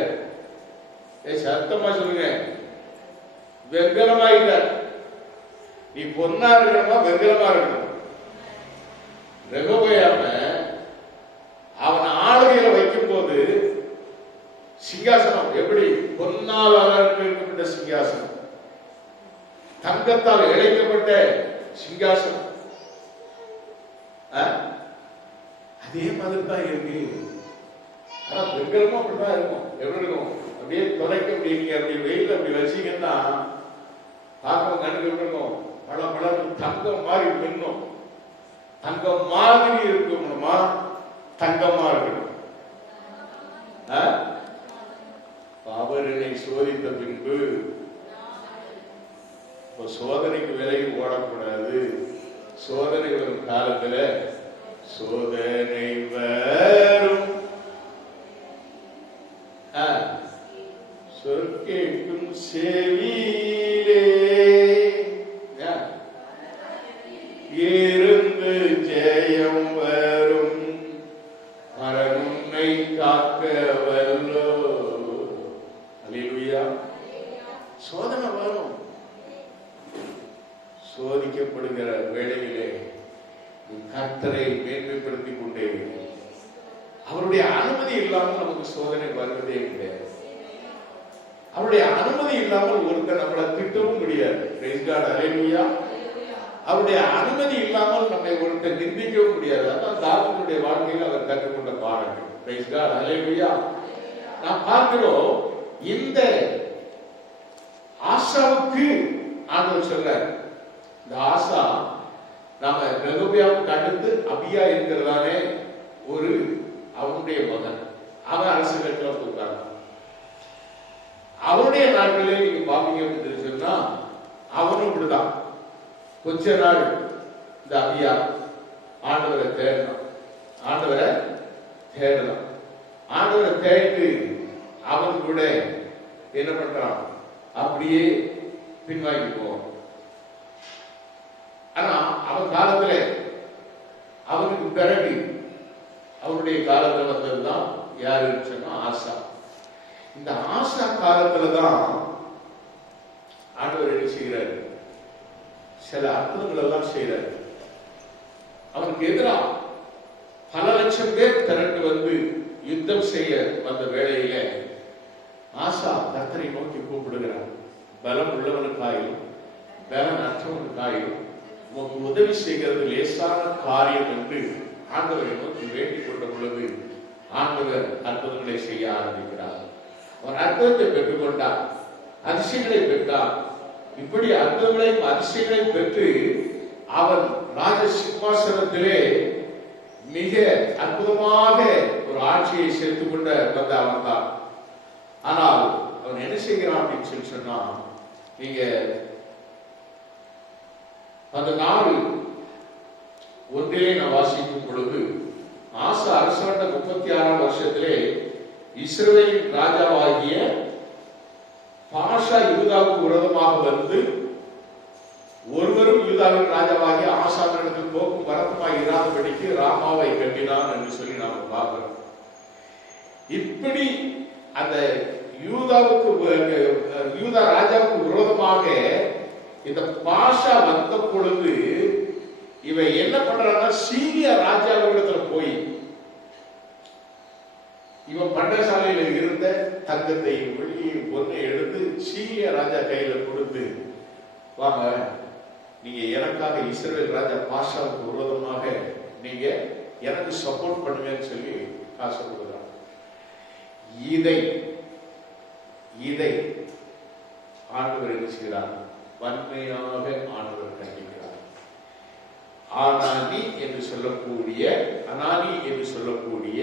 சத்தமா சொல்லுங்க. வெண்கலமாயிட்ட. நீ பொன்னா இருக்கணுமா வெண்கலமா இருக்கணும்? ரெகொபெயாம அவன் ஆளுகையில வைக்கும் போது சிங்காசனம் எப்படி? பொன்னால் அலங்கரிக்கப்பட்ட சிங்காசனம், தங்கத்தால் இழைக்கப்பட்ட சிங்காசனம். அதே மாதிரி தான் இருக்கு. ஆனா வெண்கலமும் அப்படிதான் இருக்கும். எப்படி இருக்கும்? அப்படியே தொலைக்க முடியுங்க. அப்படி வெயில் அப்படி வச்சீங்கன்னா பார்க்க கணக்கு இருக்கும். பல பலரும் தங்கம் மாதிரி மின்னும். தங்கம் மாதிரி இருக்கணுமா? தங்கமா இருக்கணும். அவர்களை சோதித்த பின்பு சோதனைக்கு விலகி ஓடக்கூடாது. சோதனை வரும் காலத்துல சோதனை வரும் சொற்கேட்கும் செவியிலே இருந்து ஜெயம் வரும் மரணை காக்க வல்லோ. அல்லேலூயா. சோதனை வரும். சோதிக்கப்படுகிற வேளையிலே கர்த்தரை மேன்மைப்படுத்திக் கொண்டே அவருடைய அனுமதி இல்லாமல் நமக்கு சோதனை வருவதே கிடையாது. அவருடைய அனுமதி இல்லாமல் ஒருத்தர் நம்மளை திட்டவும் முடியாது. Praise God. அல்லேலூயா. அவருடைய அனுமதி இல்லாமல் நம்மை ஒருத்தர் நிந்திக்கவும் முடியாது. அதான் தாவீதுடைய வாழ்க்கையில் அவர் கற்றுக்கொண்ட பாடங்கள். Praise God. அல்லேலூயா. நாம் பார்க்கிறோம், இந்த ஆசாவுக்கு ஆண்டவர் சொல்றார், இந்த ஆசா நாம ரெகொபெயாமுக்கு அடுத்து அபியா என்கிறதானே ஒரு அவனுடைய மகன். அவன் அரசு கட்டில கொடுத்தாங்க. அவனுடைய நாட்களே நீங்க பாப்பீங்க சொன்னா அவனும் இப்படிதான். கொஞ்ச நாள் இந்த அபியா ஆண்டவரை தேடலாம். ஆண்டவரை தேடலாம். ஆண்டவரை தேடிட்டு அவன் கூட என்ன பண்றான்? அப்படியே பின்வாங்கி போவான். ஆனா அவன் காலத்துல அவனுக்கு பிறகு அவருடைய காலத்துல வந்ததுதான் யாருன்னு சொன்னா ஆசா. இந்த ஆசா காலத்துலதான் ஆண்டவர் என்ன செய்கிறாரு? சில அற்புதங்கள் எல்லாம் செய்கிறார். அவனுக்கு எதிராக பல லட்சம் பேர் திரண்டு வந்து யுத்தம் செய்ய வந்த வேளையில ஆசா கர்த்தரை நோக்கி கூப்பிடுகிறார். பலம் உள்ளவனுக்காயும் பலம் அற்றவனுக்காயும் உனக்கு உதவி செய்கிறது லேசான காரியம் என்று ஆண்டவரை நோக்கி வேண்டிக் கொண்ட பொழுது ஆண்டவர் அற்புதங்களை செய்ய ஆரம்பிக்கிறார். அவர் அற்புதத்தை பெற்றுக் கொண்டார். அதிசயங்களை பெற்றார். இப்படி அற்புதங்களையும் அதிசயங்களையும் பெற்று அவன் ராஜ சிம்மாசனத்திலே மிக அற்புதமாக ஒரு ஆட்சியை சேர்த்துக் கொண்ட வந்த அவன் தான். ஆனால் அவன் என்ன செய்கிறான் அப்படின்னு சொல்லி சொன்னா, நீங்க அந்த நாள் ஒன்றிலே நான் வாசிக்கும் பொழுது ஆசா அரசாண்ட 36ஆம் வருஷத்திலே இஸ்ரவேலின் ராஜாவாகிய பாஷா யூதாவுக்கு விரோதமாக வந்து ஒருவரும் யூதாவின் ராஜாவாகிய ஆசாவினிடத்தில் போக்கும் வரத்துமாய் இராதபடிக்கு ராமாவை கட்டினான் என்று சொல்லி நாம பார்க்கிறோம். இப்படி அந்த யூதா ராஜாவுக்கு விரோதமாக இந்த பாஷா வந்த பொழுது இவன் என்ன பண்றான்னா, சீரிய ராஜாவிடத்துல போய் இவன் பண்டசாலையில இருந்த தங்கத்தை வெளியே ஒன்றை எடுத்து சீரிய ராஜா கையில கொடுத்து, வாங்க நீங்க எனக்காக இஸ்ரவேல் ராஜா பாஷாவுக்கு விரோதமாக நீங்க எனக்கு சப்போர்ட் பண்ணுங்கன்னு சொல்லி காசு கொடுக்குறாங்க. இதை ஆண்டவர் என்ன செய்கிறார்? வன்மையாக ஆண்டவர் கண்டிக்கிறார். அனானி என்று சொல்லக்கூடிய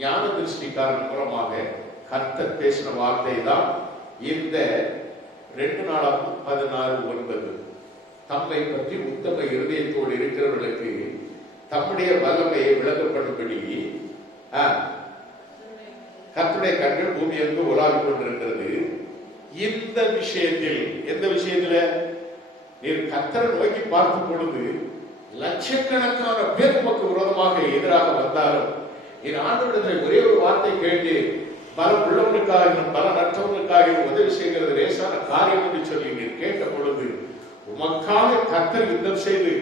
ஞான திருஷ்டிக்காரன் மூலமாக கர்த்தர் பேசின வார்த்தை தான் இந்த 2 நாளாகும் 16:9. தம்மை பற்றி உத்தம இருதயத்தோடு இருக்கிறவர்களுக்கு தம்முடைய வல்லமையை விளக்கப்படும்படி கர்த்தருடைய கண்கள் பூமி எங்கு உலாவிக் கொண்டிருக்கிறது. இந்த விஷயத்தில், எந்த விஷயத்துல? நீர் கர்த்தரை நோக்கி பார்க்கும் பொழுது லட்சக்கணக்கான பேர் உமக்கு விரோதமாக எதிராக வந்தாலும் என் ஆண்டவரிடத்தில் ஒரே ஒரு வார்த்தை கேட்டு பலம் உள்ளவனுக்காக பல நற்றவனுக்காக உதவி செய்கிறது லேசான காரியம் என்று சொல்லி நீர் கேட்ட பொழுது உமக்காக கர்த்தர் யுத்தம் செய்து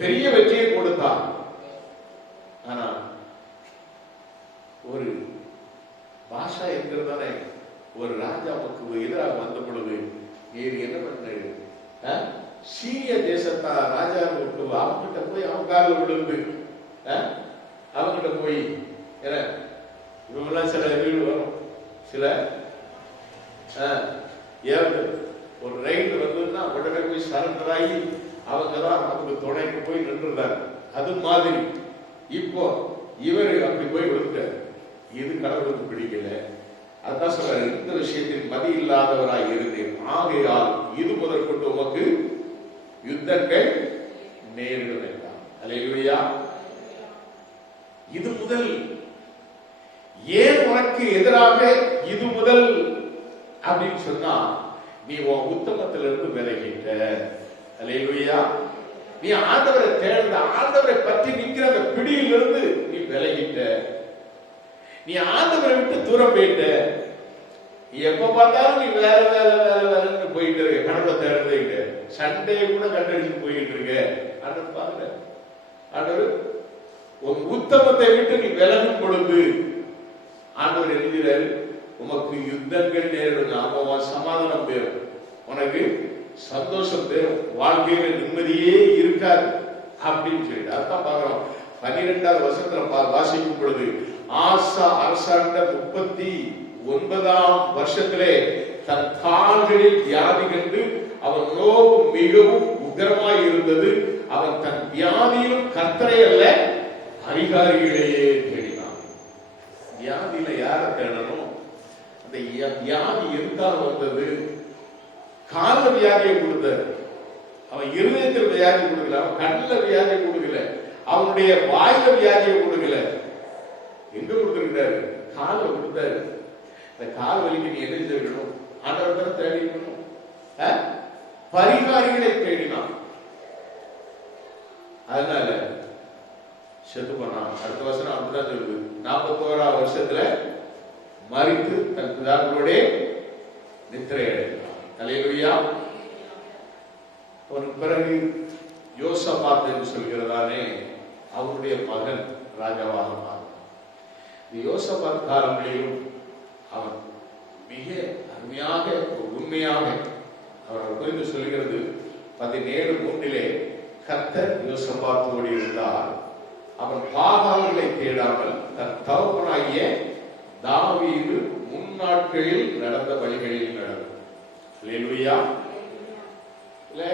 பெரிய வெற்றியை கொடுத்தார். ஆனா ஒரு பாஷா என்கிறதானே ஒரு ராஜாவுக்கு எதிராக வந்த பொழுது நீர் என்ன பண்றது? சீரிய தேசத்தா ராஜாவுக்கு அவங்கிட்ட போய் அவங்க காலில் விழுந்து அவங்கிட்ட போய் இவங்கெல்லாம் சில வீடு வரும், சில ஒரு ரைடு வந்ததுன்னா உடனே போய் சரண்டர் ஆகி அவங்கதான் நமக்கு துணைக்கு போய் நின்றுறாங்க. அது மாதிரி இப்போ இவரு அப்படி போய் விழுந்தார். இது கடவுளுக்கு பிடிக்கல. அதான் சொல்ற, இந்த விஷயத்தில் மதி இல்லாதவராய் இருந்தேன், ஆகையால் இது முதற்கொண்டு உமக்கு யுத்தங்கள் நேரிட வேண்டாம். அல்லேலூயா. இது முதல் ஏன் உனக்கு எதிராக இது முதல் அப்படின்னு சொன்னா, நீ உன் உத்தமத்திலிருந்து விலகிட்ட. அல்லேலூயா. நீ ஆண்டவரை தேர்ந்த, ஆண்டவரை பற்றி நிற்கிற அந்த பிடியிலிருந்து நீ விலகிட்ட. நீ ஆண்டவரை விட்டு தூரம் போயிட்ட. எப்ப பார்த்தாலும் நீ வேற வேற வேற வேறன்னு போயிட்டு இருக்க, கடவுளை தேடுறதுக்கு சண்டையை கூட கண்டடிச்சு போயிட்டு இருக்க. ஆண்டவர் பாருங்க, ஆண்டவர் உன் உத்தமத்தை விட்டு நீ விலகும் பொழுது ஆண்டவர் எழுதுகிறாரு, உமக்கு யுத்தங்கள் நேரிடும், அவன் சமாதானம் பெறும், உனக்கு சந்தோஷம் பெறும், வாழ்க்கையில நிம்மதியே இருக்காது அப்படின்னு சொல்லிட்டு அதான் பாக்குறோம். 12வது வசனத்துல வாசிக்கும் பொழுது, ஆசா அரசாண்ட 39ஆம் வருஷத்திலே தன் கால்களில் வியாதி கண்டு அவன் நோவு மிகவும் உக்கிரமாய் இருந்தது. அவன் தன் வியாதியிலும் கர்த்தரை அல்ல அதிகாரிகளையே தேடினான். வியாதியில யார தேடணும்? அந்த வியாதி எதுக்காக வந்தது? கால வியாதியை கொடுத்தாரு. அவன் இருதயத்தில் வியாதி கொடுக்கல, அவன் கண்ணில் வியாதியை கொடுக்கல, அவனுடைய வாயில வியாதியை கொடுக்கல. எங்க கொடுத்திருக்கிறாரு? கால கொடுத்தாரு. இந்த கால் வலிக்கு நீ என்ன செய்யணும்? ஆண்டவரை தேடிக்கணும், பரிகாரிகளை தேடினான். அதனால செத்து போனான். அடுத்த வருஷம் அப்படிதான் சொல்லுது, 41ஆம் வருஷத்துல மரித்து தன் பிதாக்களோட நித்திரை அடைந்தான். அல்லேலூயா. அவனுக்கு பிறகு யோசபாத் என்று சொல்கிறதானே அவருடைய மகன் ராஜாவாக மாறினான். யோசபாத் காலங்களிலும் அவன் மிக அருமையாக உண்மையாக அவர் புரிந்து சொல்கிறது. 17:3 கர்த்தர் யோசபாத்தோடு இருந்தார். அவன் பாகால்களை தேடாமல் தன் தகப்பனாகிய தாவீது முன்னாட்களில் நடந்த வழிகளில் நடந்தது. அல்லேலூயா.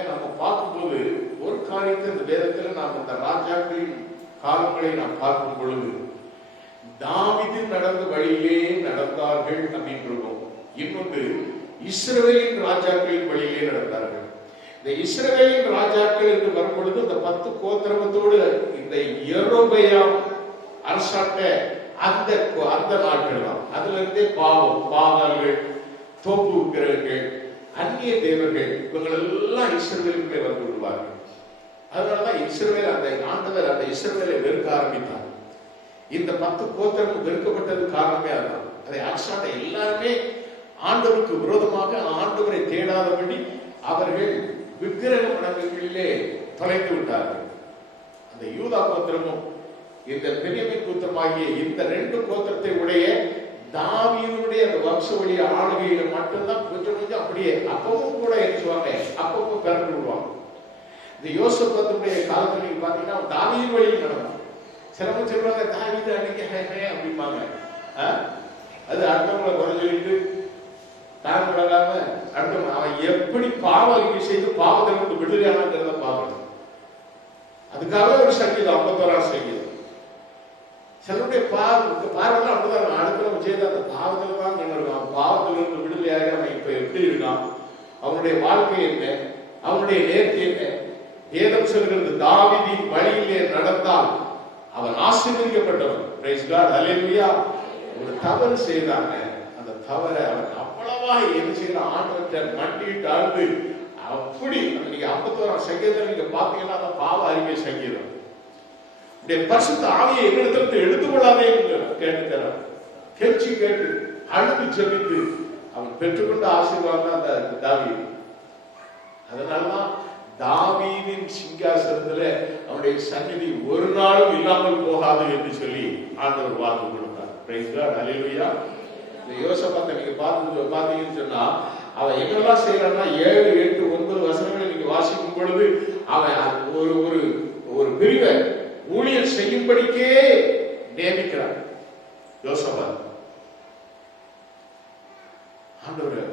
நம்ம பார்க்கும்போது ஒரு காரியத்தை இந்த வேதத்தில் நாம் இந்த ராஜாக்களின் காலங்களை நாம் பார்க்கும் பொழுது தாவீது நடந்த வழியிலே நடந்தார்கள் அப்படின்றோம். இன்னொன்று இஸ்ரவேலின் ராஜாக்களின் வழியிலே நடந்தார்கள். இந்த இஸ்ரவேலின் ராஜாக்கள் என்று வரும் பொழுது இந்த 10 கோத்திரத்தோடு இந்த யெரொபெயாம் அரசாண்ட அந்த நாட்கள் தான். அதுல இருந்தே பாவம், பாகால்கள், தோப்பு விக்கிரகங்கள், அந்நிய தேவர்கள் இவங்களெல்லாம் இஸ்ரவேலுக்குள்ளே வந்து விடுவார்கள். அதனாலதான் இஸ்ரவேல் அந்த ஆண்டவர் அந்த இஸ்ரவேலை வெறுக்க ஆரம்பித்தார். இந்த 10 கோத்திரம் வெறுக்கப்பட்டது காரணமே அதுதான். அதை அரசாண்ட எல்லாருமே ஆண்டவருக்கு விரோதமாக ஆண்டவரை தேடாதபடி அவர்கள் விக்கிரக வணக்கங்களிலே தொலைந்து விட்டார்கள். அந்த யூதா கோத்திரமும் இந்த பென்யமீன் கோத்திரமாகிய இந்த 2 கோத்திரத்தை உடைய தாவீதுடைய அந்த வம்ச வழி ஆளுகையில மட்டும்தான் கொஞ்சம் கொஞ்சம் அப்படியே அப்பவும் கூட சொல்லுவாங்க, அப்பவும் பிறந்து விடுவாங்க. இந்த யோசபாத்துடைய காலத்துல நீங்க பாத்தீங்கன்னா தாவீது வழியில் நடந்தான். சிலவங்க சொல்லுவாங்க தாவீது அன்னைக்கு அப்படிம்பாங்க. அது அடுத்தவங்களை குறை சொல்லிட்டு தான் விடாம அடுத்த அவன் எப்படி பாவம் செய்து பாவத்திலிருந்து விடுதலையானங்கிறத பார்க்கணும். அதுக்காக ஒரு சங்கீதம் 51ஆம் சங்கீதம். சிலருடைய பார்வைலாம் அப்படிதான் அடுத்தவங்க செய்து அந்த பாவத்துல தான் நின்றுருக்கான். பாவத்திலிருந்து விடுதலையாக அவன் இப்ப எப்படி இருக்கான், அவனுடைய வாழ்க்கை என்ன, அவனுடைய நேர்த்தி என்ன? வேதம் சொல்கிறது தாவீதின் வழியிலே நடந்தால் அவன் ஆசீர்வதிக்கப்பட்டவன். Price God. அல்லேலூயா. ஒரு தவறு செய்தாங்க, அந்த தவறை அவன் அவ்வளவா என்ன செய்யலாம், ஆண்டவற்றை மண்டிட்டு ஆழ்ந்து அப்படி நீங்க 51 சங்கீதத்தை நீங்க பாத்தீங்கன்னா அந்த பாவ அறிக்கை சங்கீதம். பரிசுத்த ஆவியை என்னிடத்திலிருந்து எடுத்துக்கொள்ளாதே கேட்டுக்கிறார். கெஞ்சி கேட்டு அழுது ஜெபித்து அவன் பெற்றுக்கொண்ட ஆசீர்வாதம் அந்த தாவீது. அதனாலதான் தாவீதின் சிங்காசனத்துல அவனுடைய சந்நிதி ஒரு நாளும் இல்லாமல் போகாது என்று சொல்லி ஆண்டவர் வாக்கு கொடுத்தார். பிரைஸ் காட், ஹல்லேலூயா. இந்த யோசபாத்தை நீங்க பாத்தீங்கன்னு சொன்னா அவன் என்னெல்லாம் செய்யறான்னா 7, 8, 9 வசனங்களை நீங்க வாசிக்கும் பொழுது அவன் ஒரு பிரிவை ஊழியர் செய்யும்படிக்கே நியமிக்கிறார். யோசபாத் ஆண்டவரை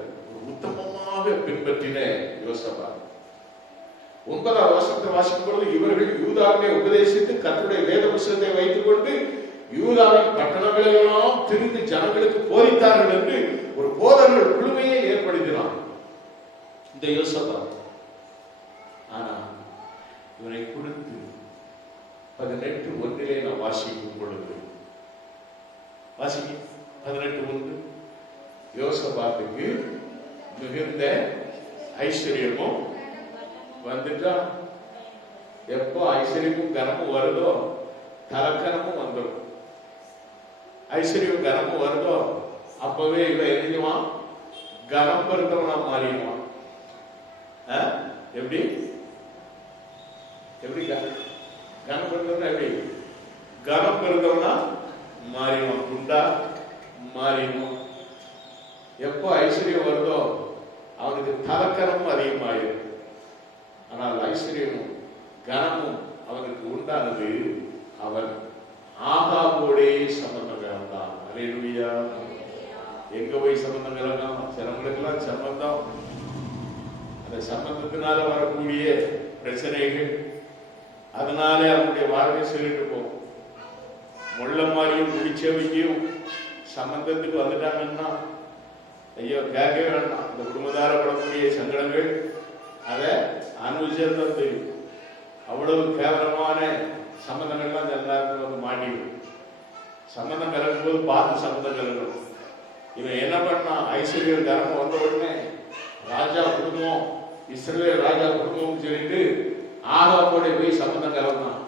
உத்தமமாக பின்பற்றின யோசபாத் 9ஆம் வசனத்தை வாசிக்கும் பொழுது இவர்கள் யூதாவை உபதேசித்து கர்த்தருடைய வேத புத்தகத்தை வைத்துக் கொண்டு யூதாவின் பட்டணங்களெல்லாம் திரிந்து ஜனங்களுக்கு போதித்தார்கள் என்று ஒரு போதகர்கள் குழுவையே ஏற்படுத்தினார் இந்த யோசபாத். ஆனா இவரை குறித்து 18:1 நான் வாசிக்கும் பொழுது 18:1 யோசபாத்துக்கு மிகுந்த ஐஸ்வர்யமும் வந்துட்டா. எப்போ ஐஸ்வர்யமும் கனமும் வருதோ தலக்கணமும் வந்துடும். ஐஸ்வர்யம் கனமும் வருதோ அப்பவே இவன் எழுதுவான், கனம் பெருத்தவனா மாறிடுவான். எப்படி எப்படி கனம் பெருத்தவனா எப்படி கனம் பெருத்தவனா மாறிடுவான், குண்டா மாறிடுவான். எப்போ ஐஸ்வர்யம் வருதோ அவனுக்கு தலக்கணமும் அதிகமாயிடும். ஆனால் ஐஸ்வர்யமும் கனமும் அவனுக்கு உண்டானது அவன் ஆகாபோடே சம்பந்தம் கலந்தான். அல்லேலூயா. எங்க போய் சம்பந்தம் கலந்தான்? சிலவங்களுக்கெல்லாம் சம்பந்தம், அந்த சம்பந்தத்தினால வரக்கூடிய பிரச்சனைகள், அதனாலே அவனுடைய வாழ்க்கை சொல்லிட்டு போகும். முள்ள மாதிரியும் முடிச்சவைக்கும் சம்பந்தத்துக்கு வந்துட்டாங்கன்னா ஐயோ கேட்கவே வேண்டாம். இந்த குடும்பத்தாரப்படக்கூடிய சங்கடங்கள் அதை அனுபவிச்சதான் தெரியும். அவ்வளவு கேவலமான சம்பந்தங்கள்லாம் எல்லாருக்கும் வந்து மாட்டிடும். சம்பந்தம் கலக்கும் போது பார்த்து சம்பந்தம் கலக்கணும். இவன் என்ன பண்ணான்? ஐஸ்வர்ய தரம் வந்த உடனே ராஜா குடும்பம், இஸ்ரவேல் ராஜா குடும்பம் சொல்லிட்டு ஆகாபோட போய் சம்பந்தம் கலந்தான்.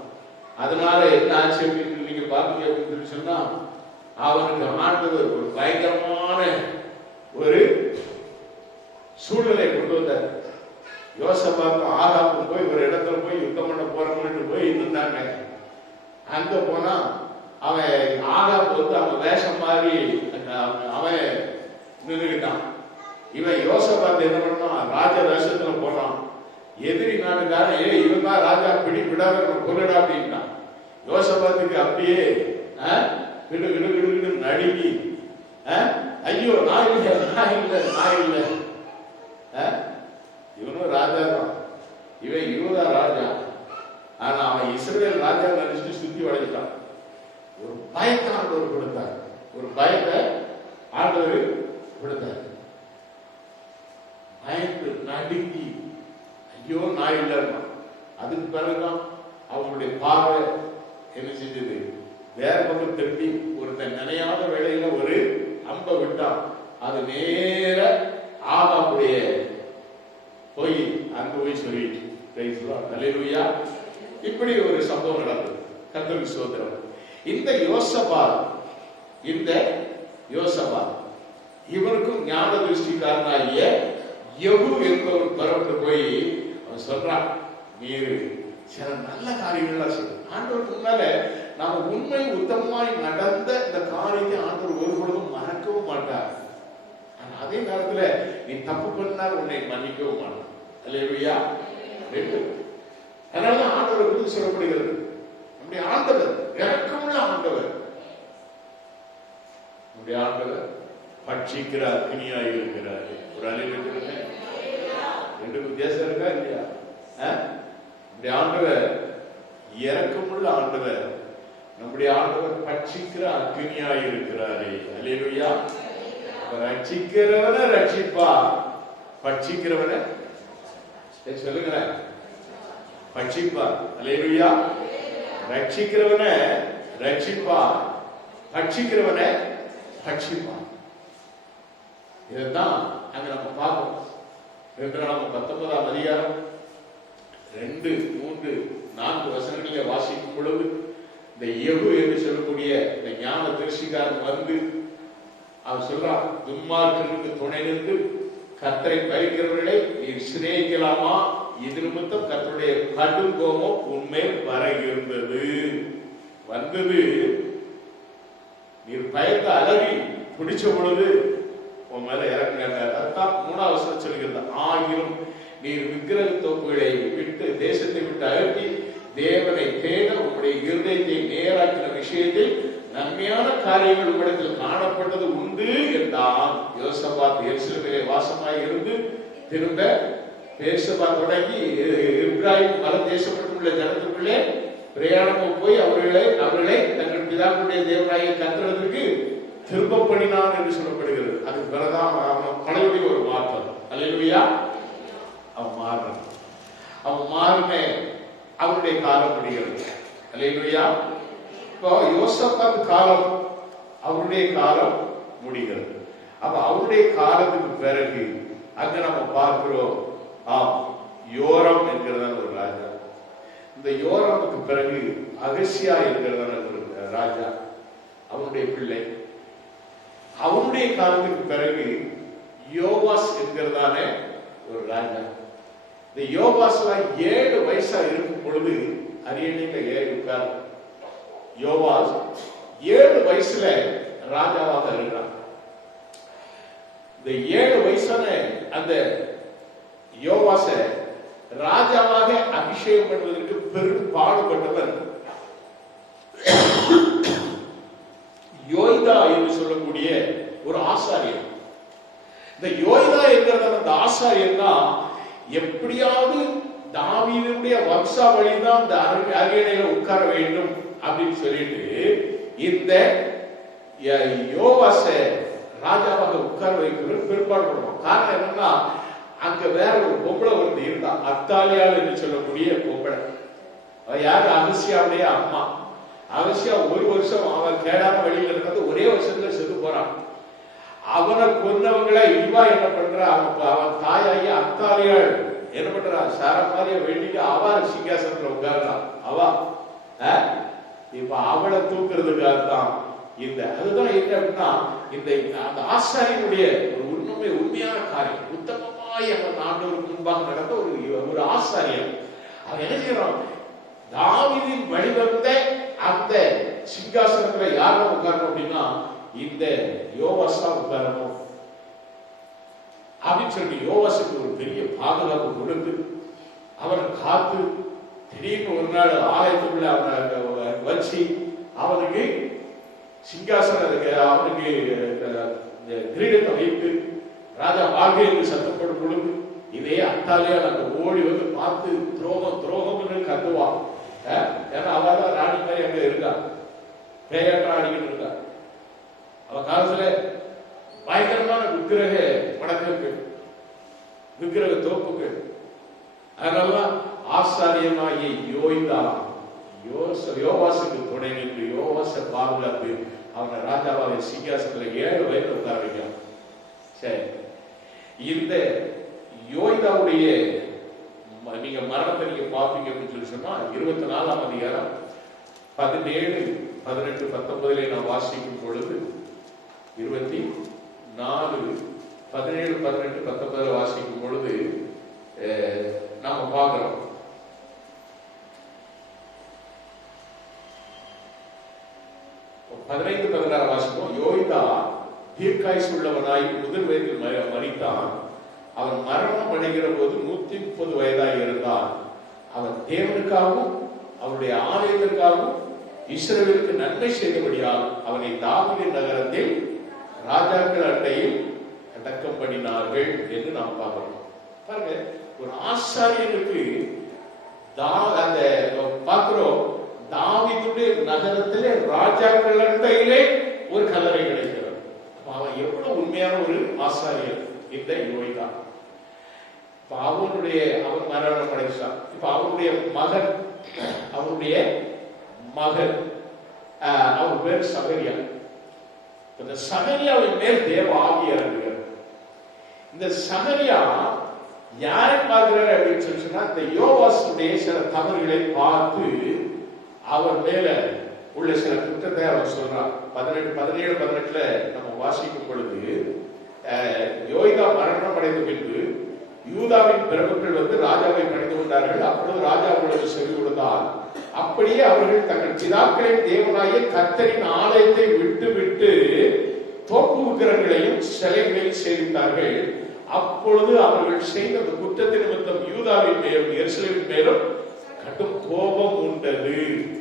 அதனால என்ன ஆச்சு அப்படின்னு நீங்க பாருங்க அப்படின்னு சொன்னா அவனுக்கு ஆண்டவர் ஒரு பயங்கரமான ஒரு சூழ்நிலை கொண்டு வந்தார். யோசபாத்தும் ஆகாபும் போய் ஒரு இடத்துல போய் யுத்தம் பண்ண போறோம்னு போய் இருந்தாங்க. அங்க போனா அவன் ஆகாபு வந்து அவன் வேஷம் மாதிரி அவன் நின்றுகிட்டான். இவன் யோசபாத் என்ன பண்ணான்? ராஜ வேஷத்துல போனான். எதிரி நாட்டுக்காரன் இவன் தான் ராஜா, பிடி விடாத கொள்ளடா அப்படின்னா யோசபாத்துக்கு அப்படியே கிடு கிடு கிடு நடுங்கி, ஐயோ நான் இல்லை நான் இல்லை நான் இல்லை. இவனும் ராஜா தான், இவன் யூதா ராஜா. ஆனா அவன் இஸ்ரவேல் ராஜா நினைச்சிட்டு சுத்தி வளைஞ்சிட்டான். ஒரு பயத்தை ஆண்டவர் கொடுத்தார், ஒரு பயத்தை ஆண்டவர் கொடுத்தார். பயந்து நடுங்கி ஐயோ நான் இல்லைன்னா அதுக்கு பிறகுதான் அவங்களுடைய பார்வை என்ன செஞ்சது? வேற பக்கம் திரும்பி ஒருத்தன் நினையாத வேளையில ஒரு அம்பை விட்டான். அது நேர ஆகாபுடைய போய் அங்க போய் சொல்லிட்டு அல்லேலூயா. இப்படி ஒரு சம்பவம் நடந்தது. கர்த்தருக்கு ஸ்தோத்திரம். இந்த யோசபாத் இவருக்கும் ஞான திருஷ்டிக்காரனாகிய யெகூ என்பவர் பரப்பு போய் அவன் சொல்றான், நீர் சில நல்ல காரியங்கள்லாம் செய்யும். ஆண்டவருக்கு முன்னால நாம உண்மை உத்தமமாய் நடந்த இந்த காரியத்தை ஆண்டவர் ஒரு பொழுதும் மறக்கவும் மாட்டார். அதே நேரத்துல நீ தப்பு பண்ணால் உன்னை மன்னிக்கவும் மாட்டார். அல்லேலூயா. அதனாலதான் ஆண்டவர் குறித்து சொல்லப்படுகிறது. நம்முடைய ஆண்டவர் இரக்கமுள்ள ஆண்டவர். நம்முடைய ஆண்டவர் பட்சிக்கிற அக்னியாய் இருக்கிறார். ஒரு அலையில ரெண்டு வித்தியாசம் இருக்கா இல்லையா? நம்முடைய ஆண்டவர் இரக்கமுள்ள ஆண்டவர். நம்முடைய ஆண்டவர் பட்சிக்கிற அக்னியாய் இருக்கிறாரே. அல்லேலூயா. ரட்சிக்கிறவனை ரட்சிப்பா, பட்சிக்கிறவனை சொல்லுங்களேன் பட்சிப்பா. அல்லேலூயா. ரட்சிக்கிறவனை ரட்சிப்பா, பட்சிக்கிறவனை பட்சிப்பா. இதுதான் அங்க நம்ம பார்ப்போம். நம்ம 19ஆம் அதிகாரம் 2, 3, 4 வசனங்களை வாசிக்கும் பொழுது இந்த யெகூ என்று சொல்லக்கூடிய இந்த ஞான தரிசிக்காரன் வந்து அவன் சொல்றான், துன்மார்க்கனுக்கு துணை நின்று கர்த்தரை பயிர்க்கிறவர்களை நீர் சிநேகிக்கலாமா? இது நிமித்தம் கர்த்தருடைய கடும் கோபம் உண்மையில் வர இருந்தது வந்தது. நீர் பயந்த அலறி பிடிச்ச பொழுது உன் மேல இறங்கினாங்க. அதுதான் 3ஆம் வசனம் சொல்கிறது, ஆகிலும் நீர் விக்கிரக தோப்புகளை விட்டு தேசத்தை விட்டு அகற்றி தேவனை தேட உங்களுடைய இருதயத்தை நேராக்கின விஷயத்தில் நன்மையான காரியங்கள் உங்களிடத்தில் காணப்பட்டது உண்டு என்றான். யோசபாத் எருசலேமிலே வாசமாய் இருந்து திரும்ப பேர்சபா தொடங்கி இப்ராஹிம் மல தேசப்பட்டுள்ள ஜனத்துக்குள்ளே பிரயாணம் போய் அவர்களை தங்கள் பிதாக்களுடைய தேவனாகிய கர்த்தருக்கு திரும்ப பண்ணினான் என்று சொல்லப்படுகிறது. அதுக்கு பிறகுதான் அவன் பழைய ஒரு மாற்றம். அல்லேலூயா. அவன் மாறின அவருடைய காலம் முடிகிறது. அல்லேலூயா. இப்போ யோசபாத் காலம், அவருடைய காலம் முடிகிறது. அப்ப அவருடைய காலத்துக்கு பிறகு அங்க நம்ம பார்க்கிறோம், யோரம் என்கிறதான ஒரு ராஜா. இந்த யோராமுக்கு பிறகு அகசியா என்கிறதான ஒரு ராஜா, அவனுடைய பிள்ளை. அவனுடைய காலத்துக்கு பிறகு யோவாஸ் என்கிறதான ஒரு ராஜா. இந்த யோவாஸ்ல 7 வயசா இருக்கும் பொழுது அரியணையில ஏறி உட்கார். யோவாஸ் 7 வயசுல ராஜாவாக இருக்கிறான். இந்த 7 வயசான அந்த யோவாச ராஜாவாக அபிஷேகம் பண்ணுவதற்கு பெரும் பாடுபட்டவன் யோய்தா என்று சொல்லக்கூடிய ஒரு ஆசாரியர். இந்த யோய்தா என்கிற அந்த ஆசாரியர் தான் எப்படியாவது தாவீதுடைய வம்சாவளிதான் இந்த அரியணையில உட்கார வேண்டும் அப்படின்னு சொல்லிட்டு இந்த யோவாச ராஜாவாக உட்கார வைக்கிறது பெரும்பாடு பண்ணுவான். காரணம் என்னன்னா, அங்க வேற ஒரு பொம்பளை ஒருத்தி இருந்தா, அத்தாலியால் என்று சொல்லக்கூடிய பொம்பளை. யாரு? அகசியாவுடைய அம்மா. அகசியா 1 வருஷம் அவன் கேடான வழியில் இருக்கிறது, ஒரே வருஷத்துல செத்து போறான். அவனை கொண்டவங்களை இவா என்ன பண்றா, அவன் தாயாகி அத்தாலியாள் என்ன பண்றா, சரமாரிய வேண்டிட்டு அவ சிங்காசனத்துல உட்கார்றான். அவா இப்ப அவளை தூக்குறதுக்காக தான் இந்த அதுதான் என்ன அப்படின்னா, இந்த அந்த ஆசாரியனுடைய ஒரு உண்மையான காரியம், உத்தமமாய் அவன் ஆண்டவருக்கு முன்பாக நடந்த ஒரு ஆசாரியன். அவன் என்ன செய்யறான், தாவீதின் வழிவந்த அந்த சிங்காசனத்துல யாரும் உட்காரணும் அப்படின்னா இந்த யோவாஸ் தான் உட்காரணும் அப்படின்னு சொல்லி யோவாசுக்கு ஒரு பெரிய பாதுகாப்பு கொடுத்து அவனை காத்து, திடீர்னு ஒரு நாள் ஆலயத்துக்குள்ள அவனை வச்சு அவனுக்கு சிங்காசனம் அவனுக்கு கிரீடத்தை வைத்து ராஜா வாழ்க என்று சத்தப்படும் பொழுது இதே அத்தாலியா நாங்க ஓடி வந்து பார்த்து துரோகம் கத்துவான். ஏன்னா அவதான் ராணி மாதிரி அங்க இருக்கா, பேயாட்டம் ஆடிக்கிட்டு இருக்கா. அவ காலத்துல பயங்கரமான விக்கிரக வணக்கங்கள், விக்கிரக தோப்புகள். அதனாலதான் ஆசாரியனாகிய யோய்தா யோவாசுக்கு துணை நின்று யோவாச பாதுகாத்து அவனை ராஜாவாக சிங்காசனத்துல 7 வயதுல உட்கார வைக்கிறான். சரி, இந்த யோய்தாவுடைய நீங்க மரணத்தை நீங்க பாப்பீங்க அப்படின்னு சொல்லி சொன்னா 24ஆம் அதிகாரம் 17, 18, 19 நான் வாசிக்கும் பொழுது 24, 17, 18, 19 வாசிக்கும் பொழுது நாம பார்க்கிறோம். பதினைந்து 16 வாசிப்போம். யோய்தா தீர்க்காயுசு உள்ளவனாய் முதல் வயதில் மரித்தான். அவன் மரணம் அடைகிற போது 130 வயதாய் இருந்தான். அவன் தேவனுக்காகவும் அவருடைய ஆலயத்திற்காகவும் இஸ்ரவேலுக்கு நன்மை செய்தபடியால் அவனை தாவீதின் நகரத்தில் ராஜாக்கள் அண்டையில் அடக்கம் பண்ணினார்கள் என்று நாம் பார்க்கிறோம். பாருங்க, ஒரு ஆசாரியனுக்கு அந்த பார்க்கிறோம், தாவீதுடைய நகரத்திலே ராஜாக்கள் அண்டையிலே ஒரு கல்லறை கிடைக்கிறது. அவன் எவ்வளவு உண்மையான ஒரு ஆசாரியர் இந்த யோய்தா. அவன் மரணம் அடைச்சான். இப்ப அவனுடைய மகன் அவர் பேர் சகரியா. இந்த சகரியாவின் மேல் தேவ ஆவி இறங்குகிறார். இந்த சகரியா யாரை பார்க்கிறாரு அப்படின்னு சொன்னா இந்த யோவாசுடைய சில தவறுகளை பார்த்து அவர் மேல உள்ள சில குற்றத்தை அவர் சொல்றார். 17-18 நம்ம வாசிக்கும் பொழுது யோய்தா மரணம் அடைந்த பின்பு யூதாவின் பிரபுக்கள் வந்து ராஜாவை பணிந்து கொண்டார்கள். அப்பொழுது ராஜா அவர்களுக்கு செவி கொடுத்தால் அப்படியே அவர்கள் தங்கள் பிதாக்களின் தேவனாய கர்த்தரின் ஆலயத்தை விட்டு விட்டு தோப்பு விக்கிரகங்களையும் சிலைகளையும் சேவித்தார்கள். அப்பொழுது அவர்கள் செய்த குற்றத்தின் நிமித்தம் யூதாவின் மேலும் எருசலேமின் மேலும் கடும் கோபம் உண்டது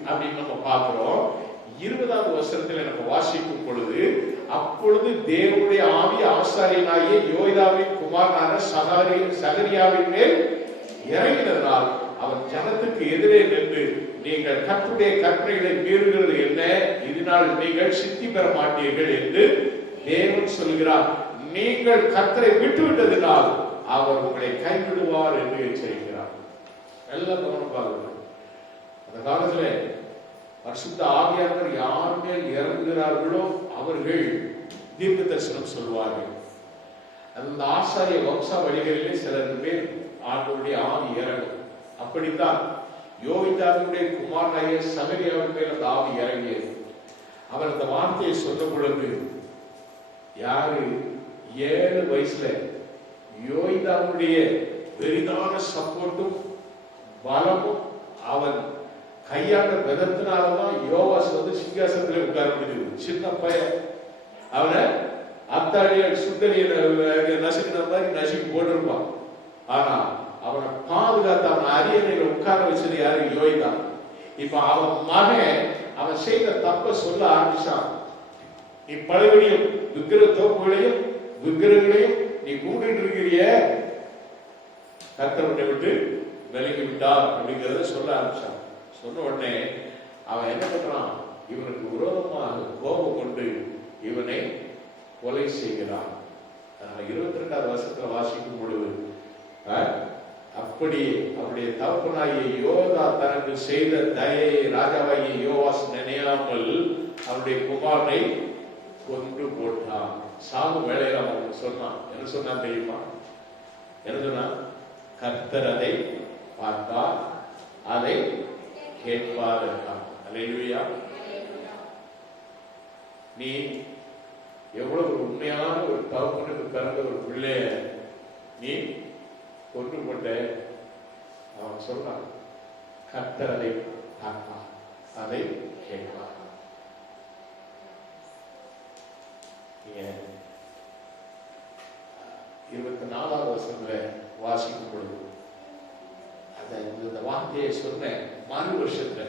அப்படின்னு நம்ம பார்க்கிறோம். 20வது வசனத்தில் நம்ம வாசிக்கும் பொழுது அப்பொழுது தேவனுடைய ஆவி ஆசாரியனாகிய யோய்தாவின் குமாரனான சகரியாவின் மேல் இறங்கினதனால் அவர் ஜனத்துக்கு எதிரே நின்று நீங்கள் கர்த்தருடைய கற்பனைகளை மீறுகிறது என்ன, இதனால் நீங்கள் சித்தி பெற மாட்டீர்கள் என்று தேவன் சொல்கிறார். நீங்கள் கர்த்தரை விட்டுவிட்டதினால் அவர் உங்களை கைவிடுவார் என்று எச்சரிக்கிறார். நல்ல கவனம் பாருங்கள். அந்த காலத்துல பரிசுத்த ஆவியானவர் யார் மேல் இறங்குகிறார்களோ அவர்கள் தீர்க்க தரிசனம் சொல்வார்கள். அந்த ஆசாரிய வம்சாவளிகளிலே சிலர் பேர் ஆண்டவருடைய ஆவி இறங்கும். அப்படித்தான் யோய்தாவினுடைய குமாரனாகிய சகரியாவின் மேல் அந்த ஆவி இறங்கியது. அவர் அந்த வார்த்தையை சொல்ல பொழுது யாரு 7 வயசுல யோய்தாவுடைய பெரிதான சப்போர்ட்டும் பலமும் அவன் கையாண்ட விதத்தினாலதான் யோவாஸ் வந்து சிங்காசனத்திலே உட்கார முடியுது. சின்ன பையன் அவனை அத்தாடிய சுந்தரிய நசுக்கின மாதிரி நசுக்கி போட்டிருப்பான். ஆனா அவனை பாதுகாத்து அவன் அரியணையில உட்கார வச்சது யாரு? யோய்தா. இப்ப அவன் மகன் அவன் செய்த தப்ப சொல்ல ஆரம்பிச்சான். நீ பழவடியும் விக்கிர தோப்புகளையும் விக்கிரகங்களையும் நீ கூட்டிட்டு இருக்கிறிய, கர்த்தரை விட்டு விலகி விட்டார் அப்படிங்கிறத சொல்ல ஆரம்பிச்சான். சொன்ன உடனே அவன் என்ன பண்றான்? இவனுக்கு விரோதமாக கோபம் கொண்டு இவனை கொலை செய்கிறான். 22வது வசனத்துல வாசிக்கும் பொழுது அப்படி அவருடைய தகப்பனாகிய யோதா தனக்கு செய்த தயையை ராஜாவாகிய யோவாஸ் நினையாமல் அவருடைய குமாரனை கொன்று போட்டான். சாவு வேளையில அவன் சொன்னான். என்ன சொன்னான் தெரியுமா? என்ன சொன்னான்? கர்த்தர் அதை பார்த்தார், அதை கேட்பார் என்றான். அல்லேலூயா. நீ எவ்வளவு ஒரு உண்மையான ஒரு தகப்பனுக்கு பிறந்த ஒரு பிள்ளைய நீ கொன்று போட்ட. அவன் சொல்றான், கர்த்தர் அதை பார்ப்பார், அதை கேட்பார். 24வது வசனத்துல வாசிக்கும் பொழுது அந்த வார்த்தையை சொன்ன மறு வருஷத்துல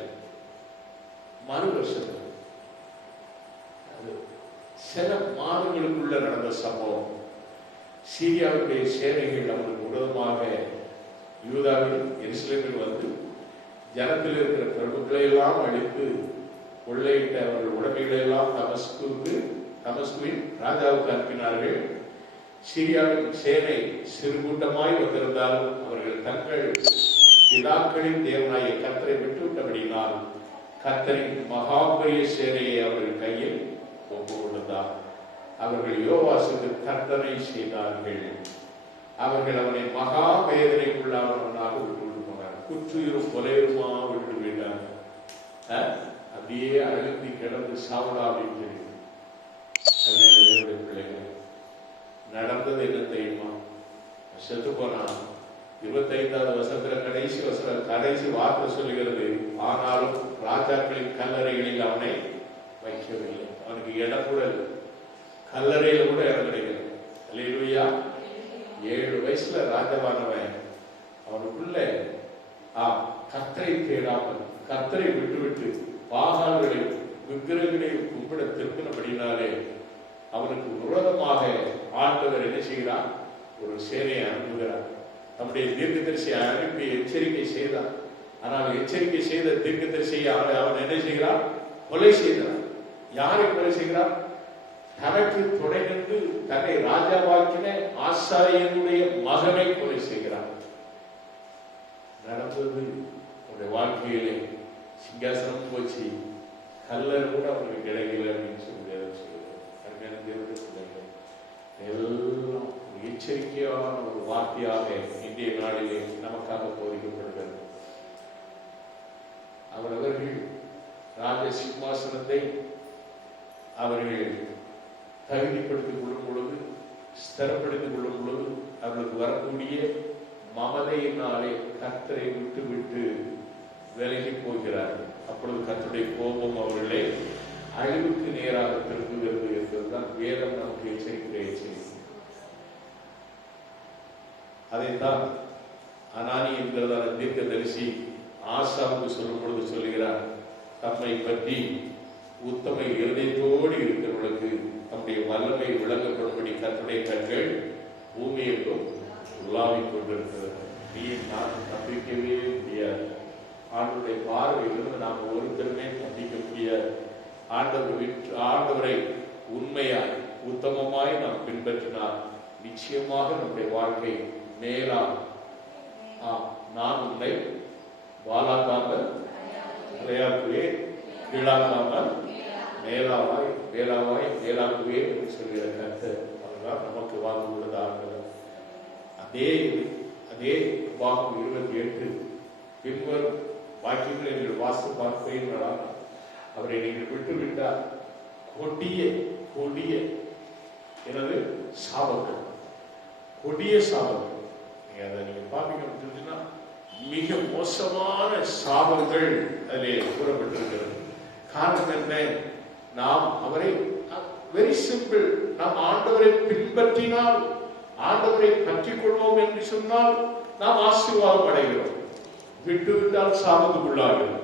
சில மாதங்களுக்குள்ள நடந்த சம்பவம். சீரியாவுடைய சேனைகள் அவனுக்கு விரோதமாக யூதாவில் எருசலேமில் வந்து ஜனத்தில் இருக்கிற பிரபுக்களை எல்லாம் அழித்து கொள்ளையிட்ட அவர்கள் உடைமைகளை எல்லாம் தமஸ்குவின் ராஜாவுக்கு அனுப்பினார்கள். சீரியாவின் சேனை சிறு கூட்டமாய் வந்திருந்தாலும் அவர்கள் தங்கள் பிதாக்களின் தேவனாகிய கர்த்தரை விட்டுவிட்டபடினால் கர்த்தரின் மகாபரிய சேனையை அவர்கள் கையில் ஒப்பு கொடுத்தார். அவர்கள் யோவாசுக்கு கர்த்தனை செய்தார்கள். அவர்கள் அவனை மகா வேதனைக்குள்ளானவனாக விட்டு போனார். குற்றுயிரும் கொலையுமா விட்டு விட்டார். அப்படியே அழுத்தி கிடந்து சாவடா அப்படின்னு தெரியும். பிள்ளைகள் நடந்தது என்ன தெரியுமா? செத்து போனான். 25வது வசனத்துல கடைசி வார்த்தை சொல்லுகிறது, ஆனாலும் ராஜாக்களின் கல்லறைகளில் அவனை வைக்கவில்லை. அவனுக்கு இடம் கூட கல்லறையில கூட இடம் கிடைக்கல. அல்லேலூயா. 7 வயசுல ராஜாவானவன் அவனுக்குள்ள கர்த்தரை தேடாமல் கர்த்தரை விட்டுவிட்டு பாகால்களையும் விக்கிரகங்களையும் கும்பிட திருப்பினபடினாலே அவனுக்கு விரோதமாக ஆண்டவர் என்ன செய்கிறார்? ஒரு சேனையை அனுப்புகிறார். நம்முடைய தீர்க்கதரிசியை அனுப்பி எச்சரிக்கை செய்தார். ஆனால் எச்சரிக்கை செய்த தீர்க்கதரிசியை அவன் என்ன செய்கிறார்? கொலை செய்கிறார். யாரை கொலை செய்கிறார்? தனக்கு துணை நின்று தன்னை ராஜாவாக்கின ஆசாரியனுடைய மகனை கொலை செய்கிறார். நடந்தது அவருடைய வாழ்க்கையிலே சிங்காசனம் போச்சு, கல்லறை கூட அவருக்கு கிடைக்கல அப்படின்னு சொல்லி எல்லாம் எச்சரிக்கையான ஒரு வார்த்தையாக இன்றைய நாளிலே நமக்காக போதிக்கப்படுகிறது. அவரவர்கள் ராஜ சிம்மாசனத்தை அவர்கள் தகுதிப்படுத்திக் கொள்ளும் பொழுது, ஸ்திரப்படுத்திக் கொள்ளும் பொழுது, அவர்களுக்கு வரக்கூடிய மமதையினாலே கர்த்தரை விட்டு விட்டு விலகி போகிறார்கள். அப்பொழுது கர்த்தருடைய கோபம் அவர்களை அழிவுக்கு நேராக திரும்புகிறது என்பதுதான் வேதம் நமக்கு எச்சரிக்கை செய்யும். அதைத்தான் அனானி என்கிறதான தீர்க்கதரிசி ஆசாவுக்கு சொல்லும் பொழுது சொல்லுகிறார், தம்மை பற்றி உத்தம இருதயத்தோடு இருக்கிறவர்களுக்கு தம்முடைய வல்லமை விளங்கப்படும்படி கர்த்தருடைய கண்கள் பூமியெங்கும் உலாவிக் கொண்டிருக்கிறது. நீ நான் தப்பிக்கவே முடியாது. ஆண்டவருடைய பார்வையிலிருந்து நாம் ஒருத்தருமே தப்பிக்க முடியாது. ஆண்டவரை உண்மையாய் உத்தமமாய் நாம் பின்பற்றினால் நிச்சயமாக நம்முடைய வாழ்க்கை மேலாக நான் உன்னை வாழாக்காமல் விளையாட்டுவே கீழாக்காமல் மேலாவாய் மேலாவாய் மேலாக்குவே என்று சொல்கிற கருத்து அதுதான் நமக்கு வாக்கு கொடுத்த ஆண்டவர். அதே பாகம் 28 பின்வரும் வாக்கியங்களை நீங்கள் வாசி பார்ப்பீர்களா, அவரை நீங்கள் விட்டுவிட்டால் கொடிய கொடிய எனது சாபங்கள், கொடிய சாபங்கள், நீங்க அதை நீங்க பார்ப்பீங்கன்னா மிக மோசமான சாபங்கள் அதிலே கூறப்பட்டிருக்கிறது. காரணம் என்ன? நாம் அவரை வெரி சிம்பிள், நாம் ஆண்டவரை பின்பற்றினால், ஆண்டவரை பற்றிக் கொள்வோம் என்று சொன்னால் நாம் ஆசீர்வாதம் அடைகிறோம். விட்டுவிட்டால் சாபத்துக்குள்ளாகிறது.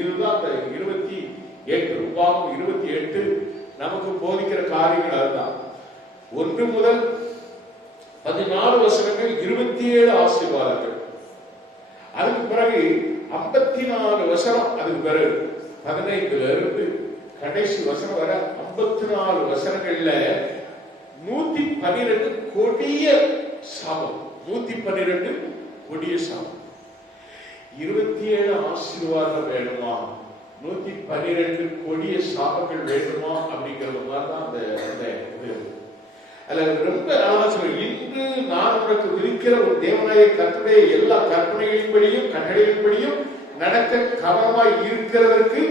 இதுதான் 28 உபாகம் 28 நமக்கு போதிக்கிற காரியங்கள். அதுதான் 1 முதல் 14 வசனங்கள் 27 ஆசீர்வாதங்கள். அதுக்கு பிறகு 54 வசனம், அதுக்கு பிறகு 15 இருந்து கடைசி வசனம் வர 54 வசனங்கள்ல 112 கொடிய சாபம், 112 கொடிய சாபம். 27 ஆசீர்வாதம் வேணுமா, 112 கொடிய சாபங்கள் வேண்டுமா அப்படிங்கிறது மாதிரிதான் அந்த இது. அதுல ரொம்ப அழகா சொல்ல, இன்று நான் உனக்கு விதிக்கிற ஒரு தேவனாய கர்த்தருடைய எல்லா கற்பனைகளின்படியும் கட்டளைகளின்படியும் நடக்க கவனமாய் இருக்கிறதற்கு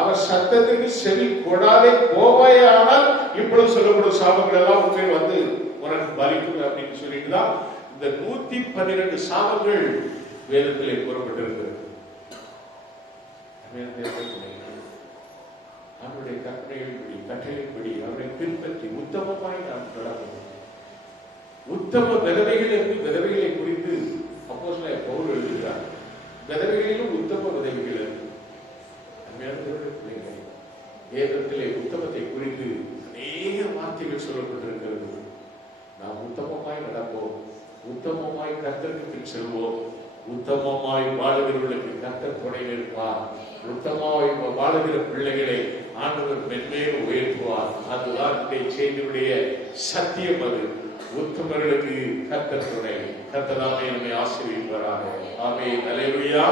அவர் சத்தத்துக்கு செவி கொடாதே போவாயானால் இப்பொழுது சொல்லப்படும் சாபங்கள் எல்லாம் உண்மை வந்து உனக்கு பலிக்கும் அப்படின்னு சொல்லிட்டுதான் இந்த 112 சாபங்கள் வேதத்திலே கூறப்பட்டிருக்கிறது. அவருடைய கற்பனைகளின்படி கட்டளையின்படி அவரை பின்பற்றி உத்தமமாய் நாம் நடக்கும். உத்தம விதவைகள் என்று விதவைகளை குறித்து அப்போஸ்தலனாகிய பவுல் எழுதுகிறார். விதவைகளிலும் உத்தம விதவைகள் என்று. வேதத்திலே உத்தமத்தை குறித்து அநேக வார்த்தைகள் சொல்லப்பட்டிருக்கிறது. நாம் உத்தமமாய் நடப்போம், உத்தமமாய் கர்த்தருக்கு பின் செல்வோம், உத்தமமாய் வாழுகிறவர்களுக்கு கர்த்தர் துணை நிற்பார், உத்தமமாய் வாழுகிற பிள்ளைகளை ஆண்டவர் மென்மேலும் உயர்த்துவார். அதுதான் இந்த செய்தியுடைய சத்தியம். அது உத்தமர்களுக்கு கர்த்தர் துணை. கர்த்தர் தாமே நம்மை ஆசீர்வதிப்பாராக. ஆமென். அல்லேலூயா.